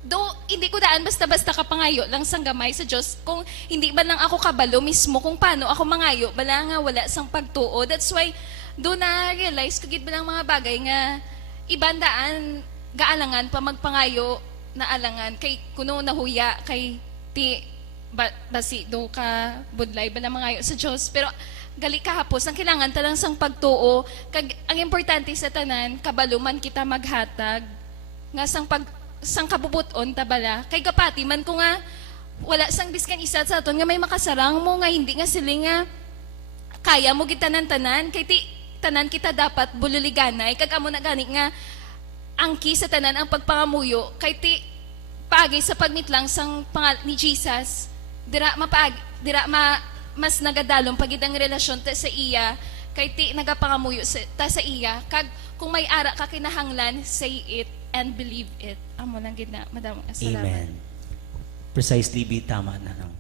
do hindi ko daan basta-basta kapangayo lang sang gamay sa Dios kung hindi ba lang ako kabalo mismo kung paano ako mangayo bala nga wala sang pagtuo. That's why do na realize ko gid lang mga bagay nga ibandaan gaalangan pa magpangayo na alangan kay kuno nahuya kay ti basi do ka budlay bala mangayo sa Dios pero gali kahapos ang kailangan talang sang pagtuo kag ang importante sa tanan kabaluman kita maghatag nga sang kabubuton tabala kay kapati man ko nga wala sang biskan isa sa aton nga may makasarang mo nga hindi nga siling nga kaya mo gitanan-tanan kay ti tanan kita dapat bululiganay kag amo na gani nga angki sa tanan ang pagpangamuyo kay ti paagi sa pagmitlang sang pangal ni Jesus mas nagadalong pagid ang relasyon ta sa iya kay ti nagapangamuyo ta sa iya kag kung may ara ka kinahanglan say it and believe it. Amo lang gid na madam. Salamat. Amen. Precisely be tama na lang.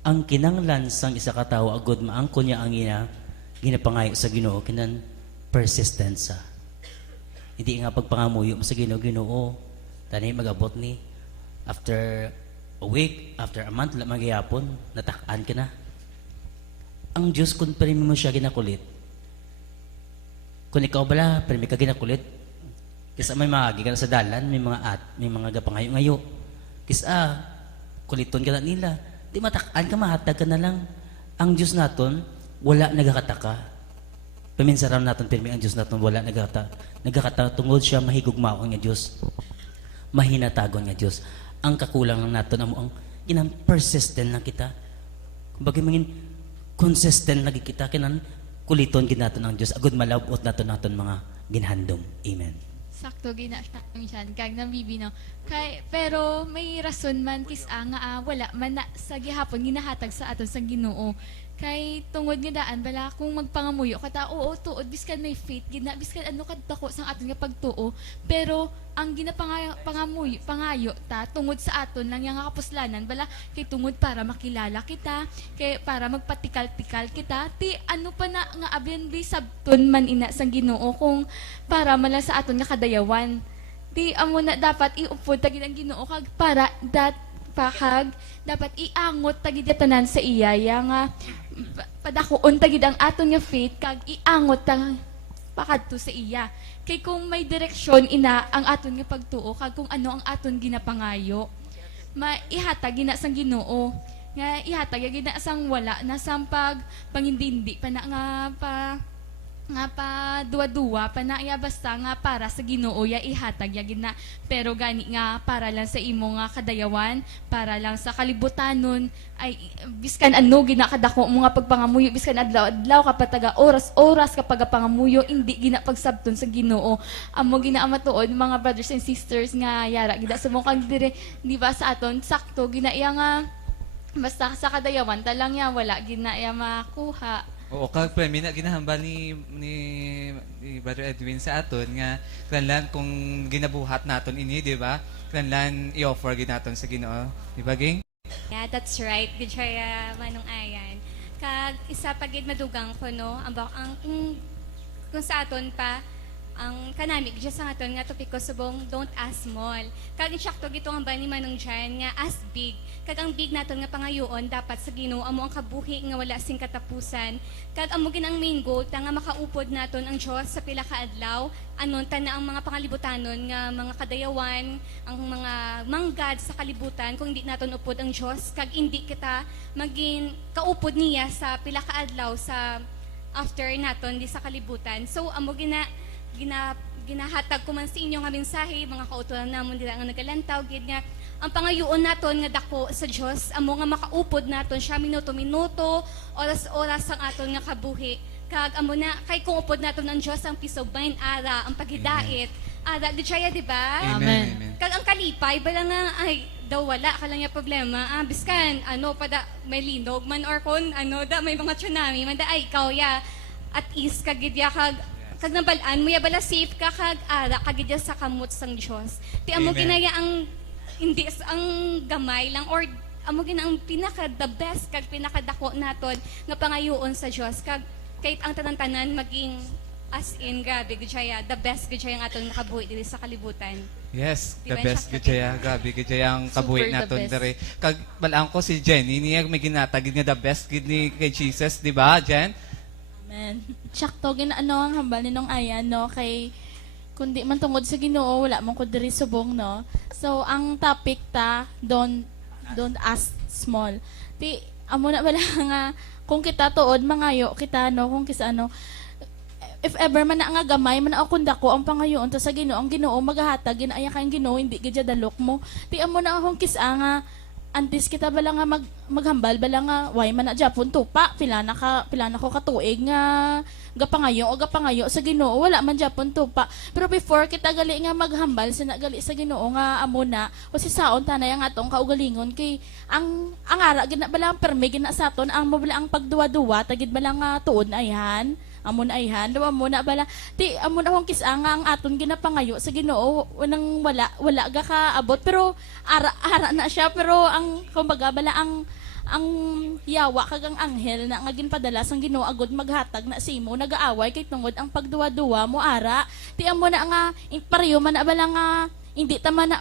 Ang kinanglan sang isa ka tawo agud maangkon niya ang ginapangayo sa Ginoo kinan persistence. Hindi nga pagpangamuyo mo sa Ginoo tani magabot ni after a week, after a month la magyapon natak-an ka na. Ang Diyos kung premi mo siya ginakulit. Kung ikaw bala premi ka ginakulit. Kisa may maagi ka na sa dalan, may mga gapangayo-ngayo. Kisa kuliton ka na nila. Di matak-an ka, mahatag ka na lang. Ang Diyos naton wala nagakataka. Paminsaram naton pirmi ang Diyos naton wala nagakataka tungod siya mahigugmaon nga Diyos. Mahinatagon nga Diyos. Ang kakulangan naton amo ang kinang persistent na kita. Bagay mangin consistent lagi kita kinan kuliton gid naton ang Diyos agud malabot naton mga ginhandom. Amen. Sakto gina siya minsan kag nambibinaw kay pero may rason man nga wala man na sa gihapon ginahatag sa aton sa Ginoo kay tungod nga daan bala kung magpangamuyo kata oo tuod biskan may faith gina biskan ano kadako sang aton nga pagtuo pero ang pangayo ta tungod sa aton lang yang kapuslanan bala kay tungod para makilala kita kay para magpatikal-tikal kita ti ano pa na nga abyan sabton man ina sang Ginoo kung para mala sa aton nga kadayawan ti amo na dapat iupod tagid ang Ginoo kag para pakag dapat iangot tagid tanan sa iya nga padakuon tagid ang aton nga faith kag iangot tang pakadto sa iya kay kung may direksyon ina ang aton nga pagtuo kag kung ano ang aton ginapangayo maihatag gina sang Ginoo nga ihatag gina sang wala na sang pangindindi pa na nga pa duwa-duwa pa na iya basta nga para sa Ginoo ya ihatag ya gina pero gani nga para lang sa imo nga kadayawan para lang sa kalibutanon ay biskan ano gina kadako mo nga pagpangamuyo biskan adlaw-adlaw kapag taga oras kapag pangamuyo hindi gina pagsabton sa Ginoo amo gina amatuod mga brothers and sisters nga yara gina sa mong kag dire di ba sa aton sakto gina iya nga basta sa kadayawan talang ya wala gina iya makuha. Oo, kag premi na ginahambal ni Brother Edwin sa aton nga kanlan kung ginabuhat naton ini, di ba? Kanlan i-offer gid naton sa Ginoo, di ba, ging? Yeah, that's right. Good try manong ayan. Kag isa pagid madugang ko no, ang kung sa aton pa ang kanami gid sa aton nga topiko subong don't ask small. Kag insakto gito ang bani manong dyan nga ask big. Kag ang big naton nga pangayoon dapat sa Ginoo amo ang kabuhi nga wala sing katapusan. Kag amo gid ang main goal ta nga makaupod naton ang Dios sa pila ka adlaw anon ta na ang mga pangalibutanon nga mga kadayawan ang mga manggad sa kalibutan kung hindi naton upod ang Dios kag hindi kita maging kaupod niya sa pila ka adlaw sa after naton di sa kalibutan. So amo ginahatag ko man sa inyo nga mensahe mga kautulan namon dira nga nagalantaw gid nga ang pangayoon naton nga dako sa Dios amo nga makaupod naton siya minuto-minuto oras-oras ang aton nga kabuhi kag amo na kay kung upod naton ang Dios ang peace of mind ara ang paghidait ara di siya di ba Amen. kag ang kalipay bala nga ay daw wala ka lang yung problema biskan ano pada may linog man or kon ano da may mga tsunami man da ay ikaw ya at is kagid ya kag nabalaan mo ya bala safe ka kag ara kagid ya sa kamot sang Dios ti amo Amen. ginaya ang hindi ang gamay lang or amo gina ang pinaka the best kag pinakadako naton nga pangayoon sa Dios kag kahit ang tanan-tanan maging as in grabe gud siya, the best gud siya ang aton nakabuhi diri sa kalibutan. Yes, Di the ba, best siya gid siya, gabi gid siya ang kabuhi Super the naton best. dere. Kag balaan ko si Jenny, niya may ginatagid nga the best gid ni kay Jesus, di ba, Jen? Amen. Tsakto, ang hambal ni nung ayan, no, kay kundi man tungod sa Ginoo, wala man ko diri subong, no. So, ang topic ta, don't ask small. Ti, amo na bala nga, kung kita tuod, mangayo kita, no, kung kisa ano, if ever man na nga gamay, man ako dako ang pangayoon ta sa Ginoo, ang Ginoo maghahatag, ginaya kayong Ginoo, hindi gidya dalok mo. Ti, amo na akong kisa nga, antes kita bala nga maghambal bala nga why man na Japon tupa pila na ko katuig nga gapangayo sa Ginoo wala man Japon tupa pero before kita gali nga maghambal sa gali sa Ginoo nga amo na o si saon tanay ang atong kaugalingon kay ang ara gina bala ang perme gina sa aton ang mabala ang pagduwa-duwa tagid bala nga tuod na ayhan amon ayhan daw amo na bala ti amon akong kisa nga ang aton ginapangayo sa Ginoo nang wala ga ka abot pero ara na siya pero ang kumbaga bala ang yawa kag ang anghel na nga ginpadala sang Ginoo agud maghatag na sa imo nagaaway kay tungod ang pagduwa-duwa mo ara ti amo na nga pareho man na bala nga hindi ta man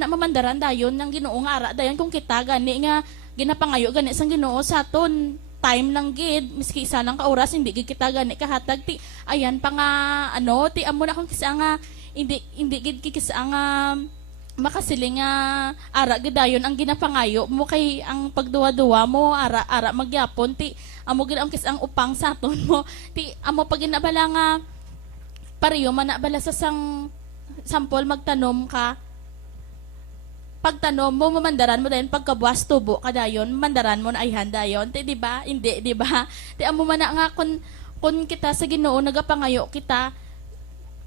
na mamandaran dayon ng Ginoo nga ara dayon kung kita gani nga ginapangayo gani sang Ginoo sa aton time lang gid miski isa lang ka oras hindi gid kita gani kahatag ti ayan pa nga ano ti amo na kung kisa nga hindi gid kisa nga makasiling nga ara gid dayon ang ginapangayo mo kay ang pagduwa-duwa mo ara magyapon ti amo gid ang kisa ang upang sa aton mo ti amo pag ginabala nga pareho man na bala sa sang sampol magtanom ka pagtanom mo mamandaran mo dayon pagkabuas tubo kadayon mandaran mo na ayhan dayon ti di ba hindi di ba ti amo man na nga kun kita sa Ginoo nagapangayo kita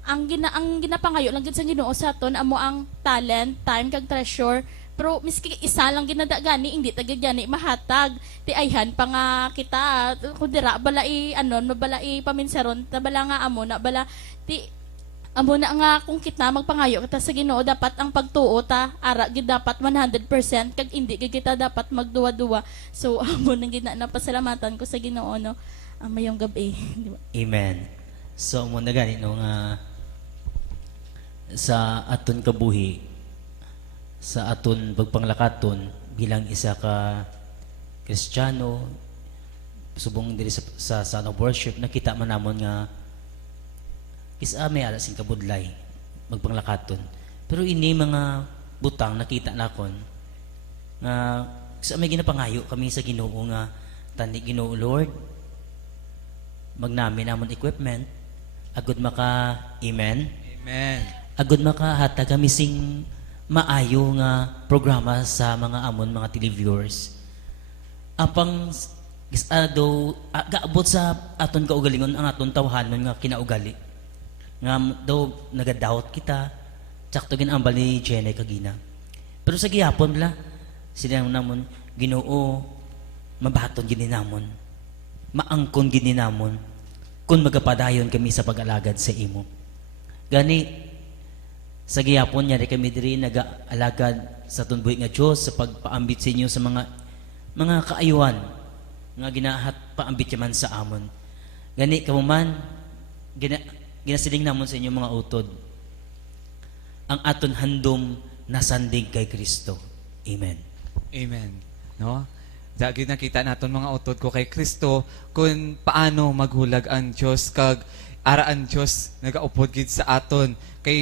ang ginapangayo lang gid sa Ginoo sa aton amo ang talent time kag treasure pero miski isa lang ginadagani hindi tagid gani mahatag ti ayhan pa nga kita kun dira bala bala paminsaron ta bala nga amo na bala ti amo na nga kung kita magpangayo kita sa Ginoo dapat ang pagtuo ta ara gid dapat 100% kag hindi gid kita dapat magduwa-duwa so amo nang napasalamatan ko sa Ginoo no mayong gabi di ba? Amen. So mo na gani no nga sa aton kabuhi sa aton pagpanglakaton bilang isa ka Kristiyano subong diri sa son of worship nakita man namon nga isa may ala sing kabudlay magpanglakaton pero ini mga butang nakita nakon nga sa may ginapangayo kami sa Ginoo nga tani Ginoo Lord magnami namon equipment agud maka amen agud maka hatag kami sing maayo nga programa sa mga amon mga televiewers apang daw gaabot sa aton kaugalingon ang aton tawhanon nga kinaugali nga daw nagadawat kita tsakto ginambal ni Jenny kagina pero sa gihapon la sila namon Ginoo mabaton gini namon maangkon gini namon kung magapadayon kami sa pag-alagad sa imo gani sa gihapon niya kami diri nag-alagad sa tunbuhi nga Dios sa pagpaambit sa inyo sa mga kaayuhan nga ginahat paambit man sa amon gani kamo man ginasiling namon sa inyo mga utod ang aton handom nasandig kay Kristo. Amen. No? Dagi nakita naton mga utod ko kay Kristo kung paano maghulag ang Dios kag ara ang Dios nagaupod gid sa aton kay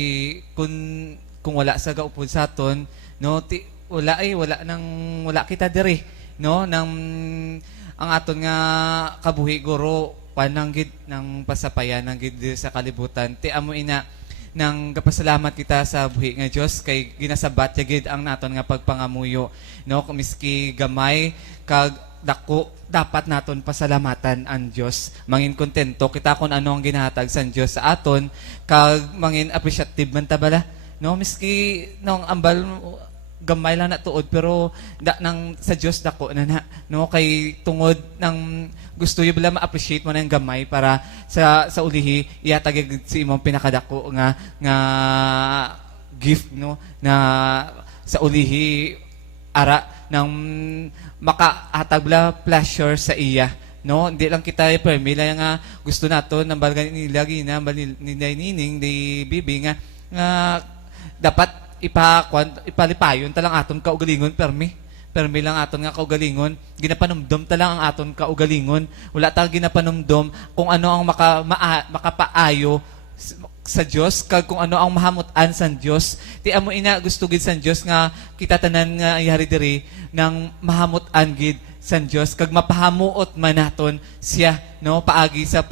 kung wala sa gaupod sa aton no wala kita diri no nang ang aton nga kabuhi guro pananggid ng pasapayan ng gid sa kalibutan ti amo ina nang gapasalamat kita sa buhi nga Dios kay ginasabat gid ang naton nga pagpangamuyo no miski gamay kag dako dapat naton pasalamatan ang Dios mangin kontento kita kung ano ang ginahatag sa Dios sa aton kag mangin appreciative man ta bala no miski nang ambal gamay lang na tuod pero nang sa Dios dako na no kay tungod ng gusto yo bala ma-appreciate mo na yung gamay para sa ulihi ihatag si imong pinakadako nga gift no na sa ulihi ara nang makahatag bala pleasure sa iya no, hindi lang kita permila nga gusto nato nang balgan nilagi na nining di bibi nga dapat ipalipayon talang aton kaugalingon permi lang aton nga kaugalingon, ginapanumdom talang ang aton kaugalingon, wala tang ginapanumdom kung ano ang makapaayo sa Dios kag kung ano ang mahamutan sa Dios. Ti amo ina gusto gid sa Dios nga kita tanan nga yari diri nang mahamutan gid sa Dios kag mapahamuot man naton siya, no, paagi sa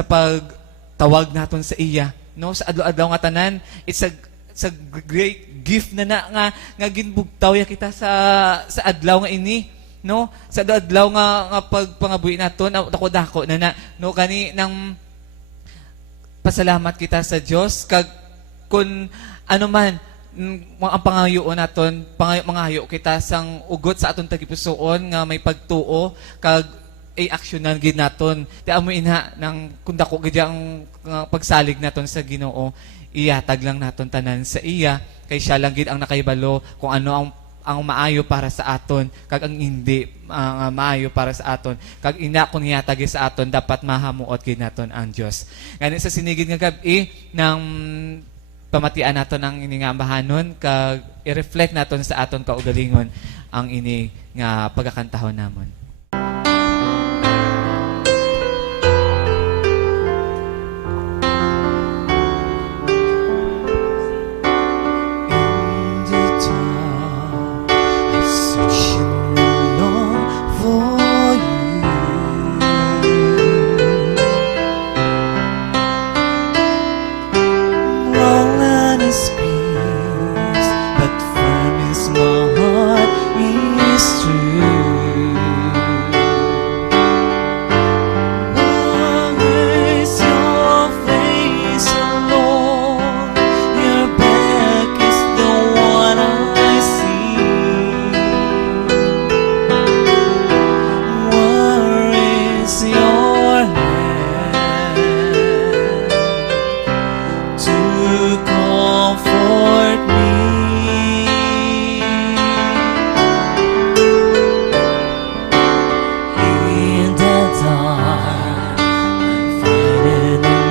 pagtawag naton sa iya, no, sa adlaw nga tanan. It's a great gift na nga ginbugtaw ya kita sa adlaw nga ini, no, sa adlaw nga pagpangabuhi naton dako na no, kani nang pasalamat kita sa Dios kag kun ano man ang pangayoon naton, mangayo kita sang ugot sa aton tagipusoon nga may pagtuo kag aksyonan gid naton. Ti amo ina nang kun dako gid ang pagsalig naton sa Ginoo, iyatag lang naton tanan sa iya kay siya lang gid ang nakaibalo kung ano ang maayo para sa aton kag ang hindi maayo para sa aton kag ina kun yatagi sa aton dapat mahamuot gid naton ang Dios. Ngani sa sinigid nga gabi nang pamatian naton ang ini nga ambahanon kag i-reflect naton sa aton kaugalingon ang ini nga pagkakantahon namon.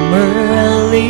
Remember me.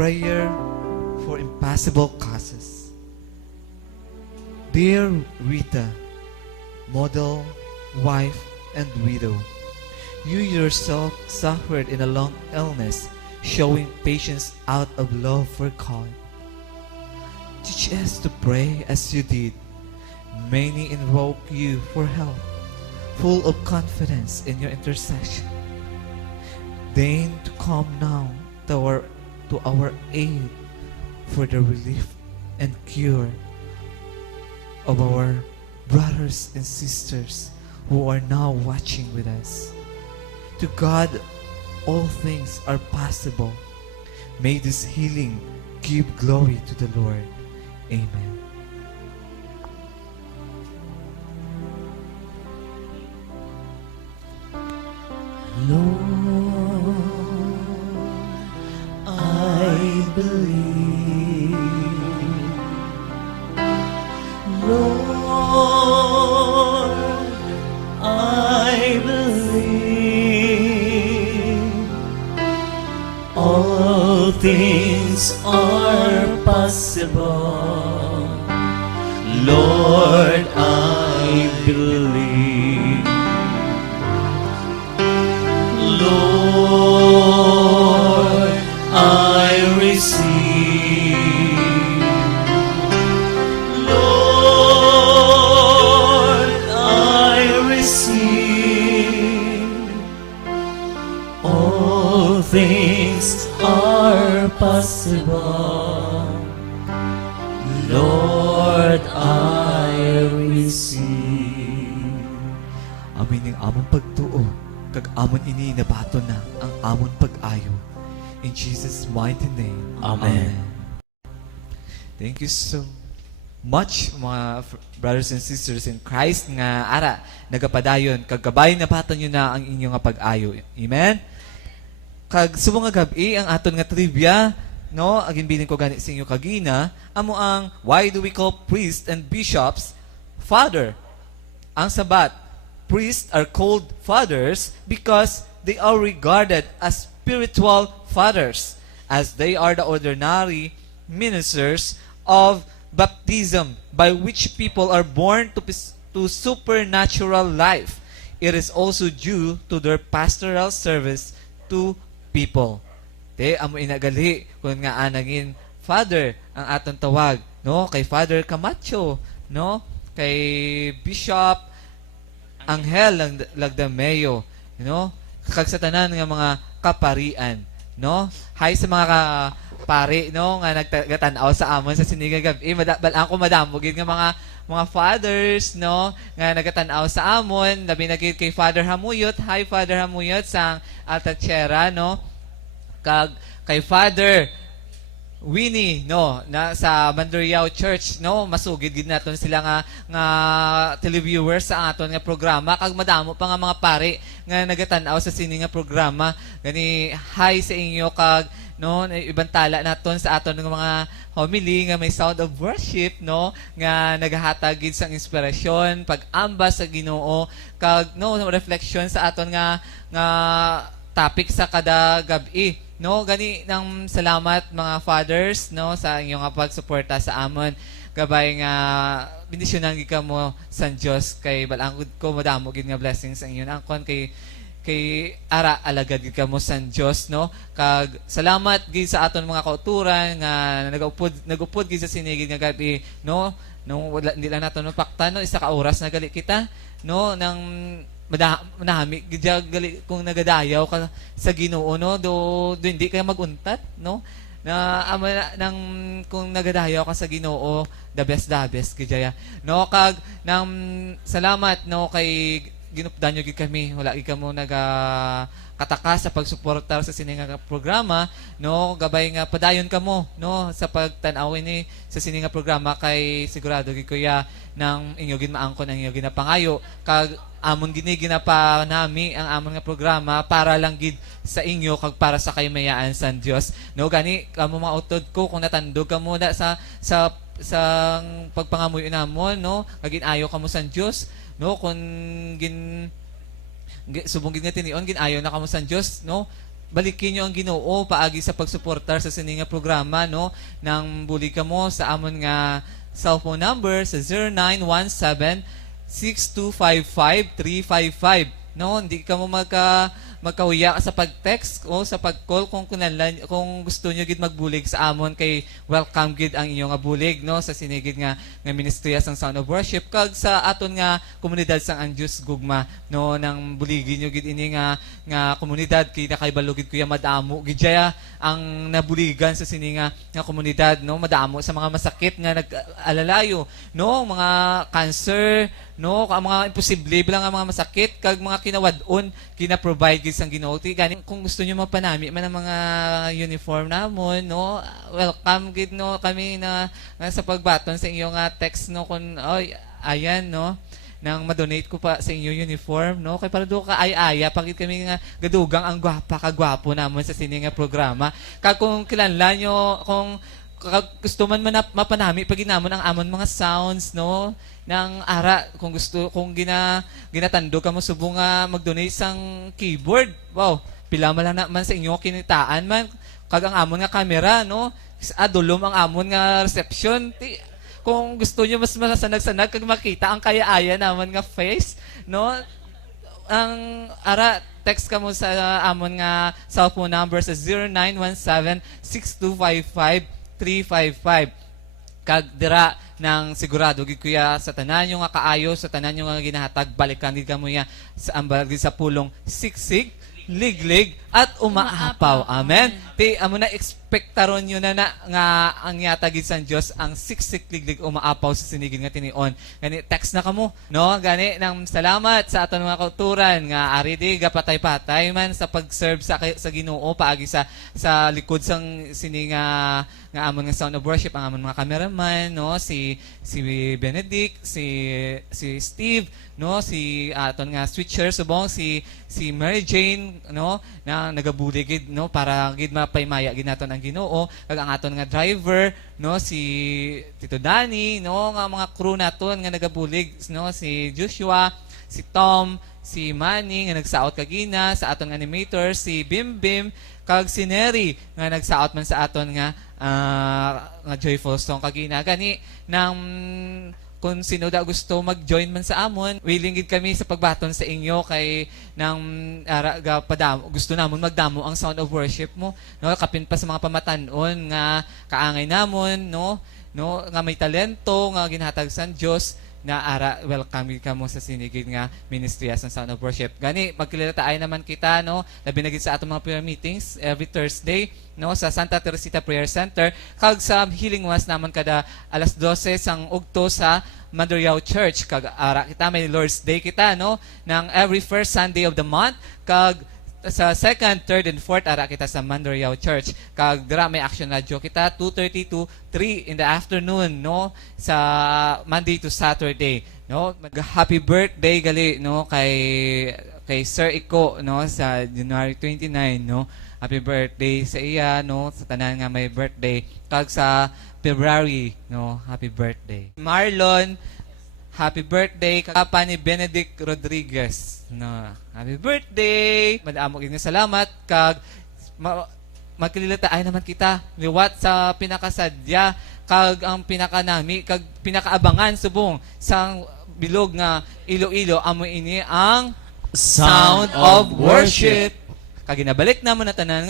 prayer for impossible causes. Dear Rita, model, wife, and widow, you yourself suffered in a long illness, showing patience out of love for God. Teach us to pray as you did. Many invoke you for help, full of confidence in your intercession. Deign to come now to our aid for the relief and cure of our brothers and sisters who are now watching with us. To God, all things are possible. May this healing give glory to the Lord. Amen. Lord, I believe. Lord, I believe. All things are possible. Lord, I believe. Lord, I receive. Lord, I receive. All things are possible. Lord, I receive. Amin ang among pagtuo, kag amon ini nabato na ang amon pag-ayo. In Jesus' mighty name. Amen. Thank you so much, mga brothers and sisters in Christ, nga ara, nagapadayon, kag kabay na batan nyo na ang inyong nga pag-ayo. Amen? Kag subong nga gabi, ang aton nga trivia, no, agin bilin ko ganit sa inyo kagina, amo ang, why do we call priests and bishops father? Ang sabat, priests are called fathers because they are regarded as spiritual fathers, as they are the ordinary ministers of baptism by which people are born to supernatural life. It is also due to their pastoral service to people. Te, amo inagali kung nga anagin father ang atong tawag, no? Kay Father Camacho, no? Kay Bishop Angel Lagdameo, you know? Kag sa tanan nga mga kaparian, no? Hi sa mga pari, no? Nga nagtanaw sa amon sa sinigang gabi. Balaan ko madamo gid nga mga fathers, no? Nga nagatanaw sa amon, labi na gid kay Father Hamuyot. Hi Father Hamuyot sa Altachera, no? Kag kay Father Winnie, no, na sa Mandurriao Church, no, masugid gid naton sila nga televiewers sa aton nga programa, kag madamo pa nga mga pare nga nagatanaw sa sini nga programa. Gani hi sa inyo, kag no, ibang tala naton sa aton nga mga homily nga may sound of worship, no, nga nagahatag gid sang inspirasyon, pag-amba sa Ginoo, kag no, reflection sa aton nga topic sa kada gabi. No, gani nang salamat mga fathers, no, sa inyong nga pagsuporta sa amon. Gabay nga bendisyonan gid kamo sa Dios, kay balangod ko madamo gid nga blessings sa inyo angkon kay ara alagad gid kamo sa Dios, no. Kag salamat gid sa aton mga kauturan nga nagupod gid sa sinigid nga gabi, no. Nung wala hindi lang naton mapakta, no, isa ka oras na gali kita, no, nang manami gali kung nagadayaw ka sa Ginoo, no, do hindi kaya maguntat, no, na nang kung nagadayaw ka sa Ginoo, the best gidya, no. Kag nang salamat, no, kay ginupdan nyo gid kami, wala gid kamo kataka sa pagsuportar sa sininga programa, no. Gabay nga padayon kamo, no, sa pagtan-aw ni sa sininga programa, kay sigurado gid kuya nang inyo gid maangkon ang inyo ginapangayo, kag amon gini ginapa nami ang amon nga programa para lang gid sa inyo kag para sa kaymayaan sa Dios, no. Gani kamo mga utod ko, kung natandog kamo na sa pagpangamuyo namon, no, kag ginayo kamo sa Dios, no, kung subong gid nga tinion ginayo na kamo sa Dios, no, balikin nyo ang Ginoo paagi sa pagsuportar sa sini nga programa, no? Nang buli ka mo sa amon nga cellphone number sa 0917-6255-355. No, hindi ka mo magkahuya sa pag-text o sa pag-call kung gusto nyo gid magbulig sa amon kay welcome gid ang inyong nga bulig, no, sa sinigid nga ministrya sang Sound of Worship kag sa aton nga komunidad sang Anjus Gugma, no, nang buligin nyo gid ini nga komunidad kay nakaibalo gid kuya madamo gid jaya ang nabuligan sa sini nga komunidad, no, madamo sa mga masakit nga nag-alalayo, no, mga cancer, no, ang mga imposible bilang ang mga masakit kag mga kinawad-on kina-provide gid sang Ginoo. Gani kung gusto niyo mapanami man ang mga uniform namon, no, welcome gid, no, kami na sa pagbaton sa inyo nga text, no, kun oy ayan, no, nang madonate ko pa sa inyo uniform, no, kay para do ka ay-aya pagit kami nga gadugang ang kagwapo namon sa sini nga programa. Kag kung kilanlan nyo, kung gusto man mapanami pag ginamon ang amon mga sounds, no, ng ara, kung gusto, kung ginatando ka mo subong nga mag-donate sang keyboard, wow, pila man lang naman sa inyo kinitaan man, kag ang amon nga camera, no, adulom ang amon nga reception. Kung gusto nyo mas masanag-sanag kag makita ang kaya-aya naman nga face, no, ang ara, text ka mo sa amon nga cellphone number sa 0917-6255-355. Kag dira nang sigurado gid kuya sa tanan yung nga kaayo, sa tanan yung nga ginahatag, balikan gid kamo ya sa ambag sa pulong siksik, liglig at umaapaw. Amen. Ti amo na ekspektaron nyo na nga ang yatagid sang Dios ang siksik, liglig, umaapaw sa sinigid nga tinion. Gani text na kamo, no, gani nang salamat sa aton mga kauturan nga ari di gapatay-patay man sa pag-serve sa Ginoo paagi sa likod sang sini nga amon nga Sound of Worship, ang amon mga cameraman, no, si Benedict, si Steve, no, si aton nga switcher subong si Mary Jane, no, na nagabuligid, no, para gid mapaymaya gid naton ang Ginoo, kag ang aton nga driver, no, si Tito Danny, no, nga mga crew naton nga nagabulig, no, si Joshua, si Tom, si Manny nga nagsaot kagina, sa aton animator si Bim kag si Neri nga nagsaot man sa aton nga joyful song kagina. Gani nang kung sino da gusto mag-join man sa amon, willing gid kami sa pagbaton sa inyo kay nang gusto namon magdamo ang Sound of Worship mo, no, kapin pa sa mga pamatan-on nga kaangay namon, no, nga may talento nga ginhatag sa Dios na ara, welcome ka mo sa sinigid nga ministrya sa Sound of Worship. Gani magkilala tayo naman kita, no, labi na gid sa atong mga prayer meetings every Thursday, no, sa Santa Teresita Prayer Center, kag sa Healing Mass naman kada alas 12 sang ugto sa Mandurriao Church. Kag ara kita may Lord's Day kita, no, ng every first Sunday of the month, kag sa second, third, and fourth ara kita sa Mandurriao Church. Kag dira may action radio kita 2:30 to 3 in the afternoon, no, sa Monday to Saturday, no. Happy birthday gali, no, kay Sir Iko, no, sa January 29, no. Happy birthday sa iya, no, sa tanan nga may birthday. Kag sa February, no, happy birthday. Marlon, happy birthday. Kapa ni Benedict Rodriguez, no, happy birthday. Madamo gid nga salamat kag magkilala ay naman kita liwat sa pinakasadya kag ang pinakanami kag pinakaabangan subong sang bilog nga Iloilo, amo ini ang Sound of Worship. Kag ginabalik naman na tanan nga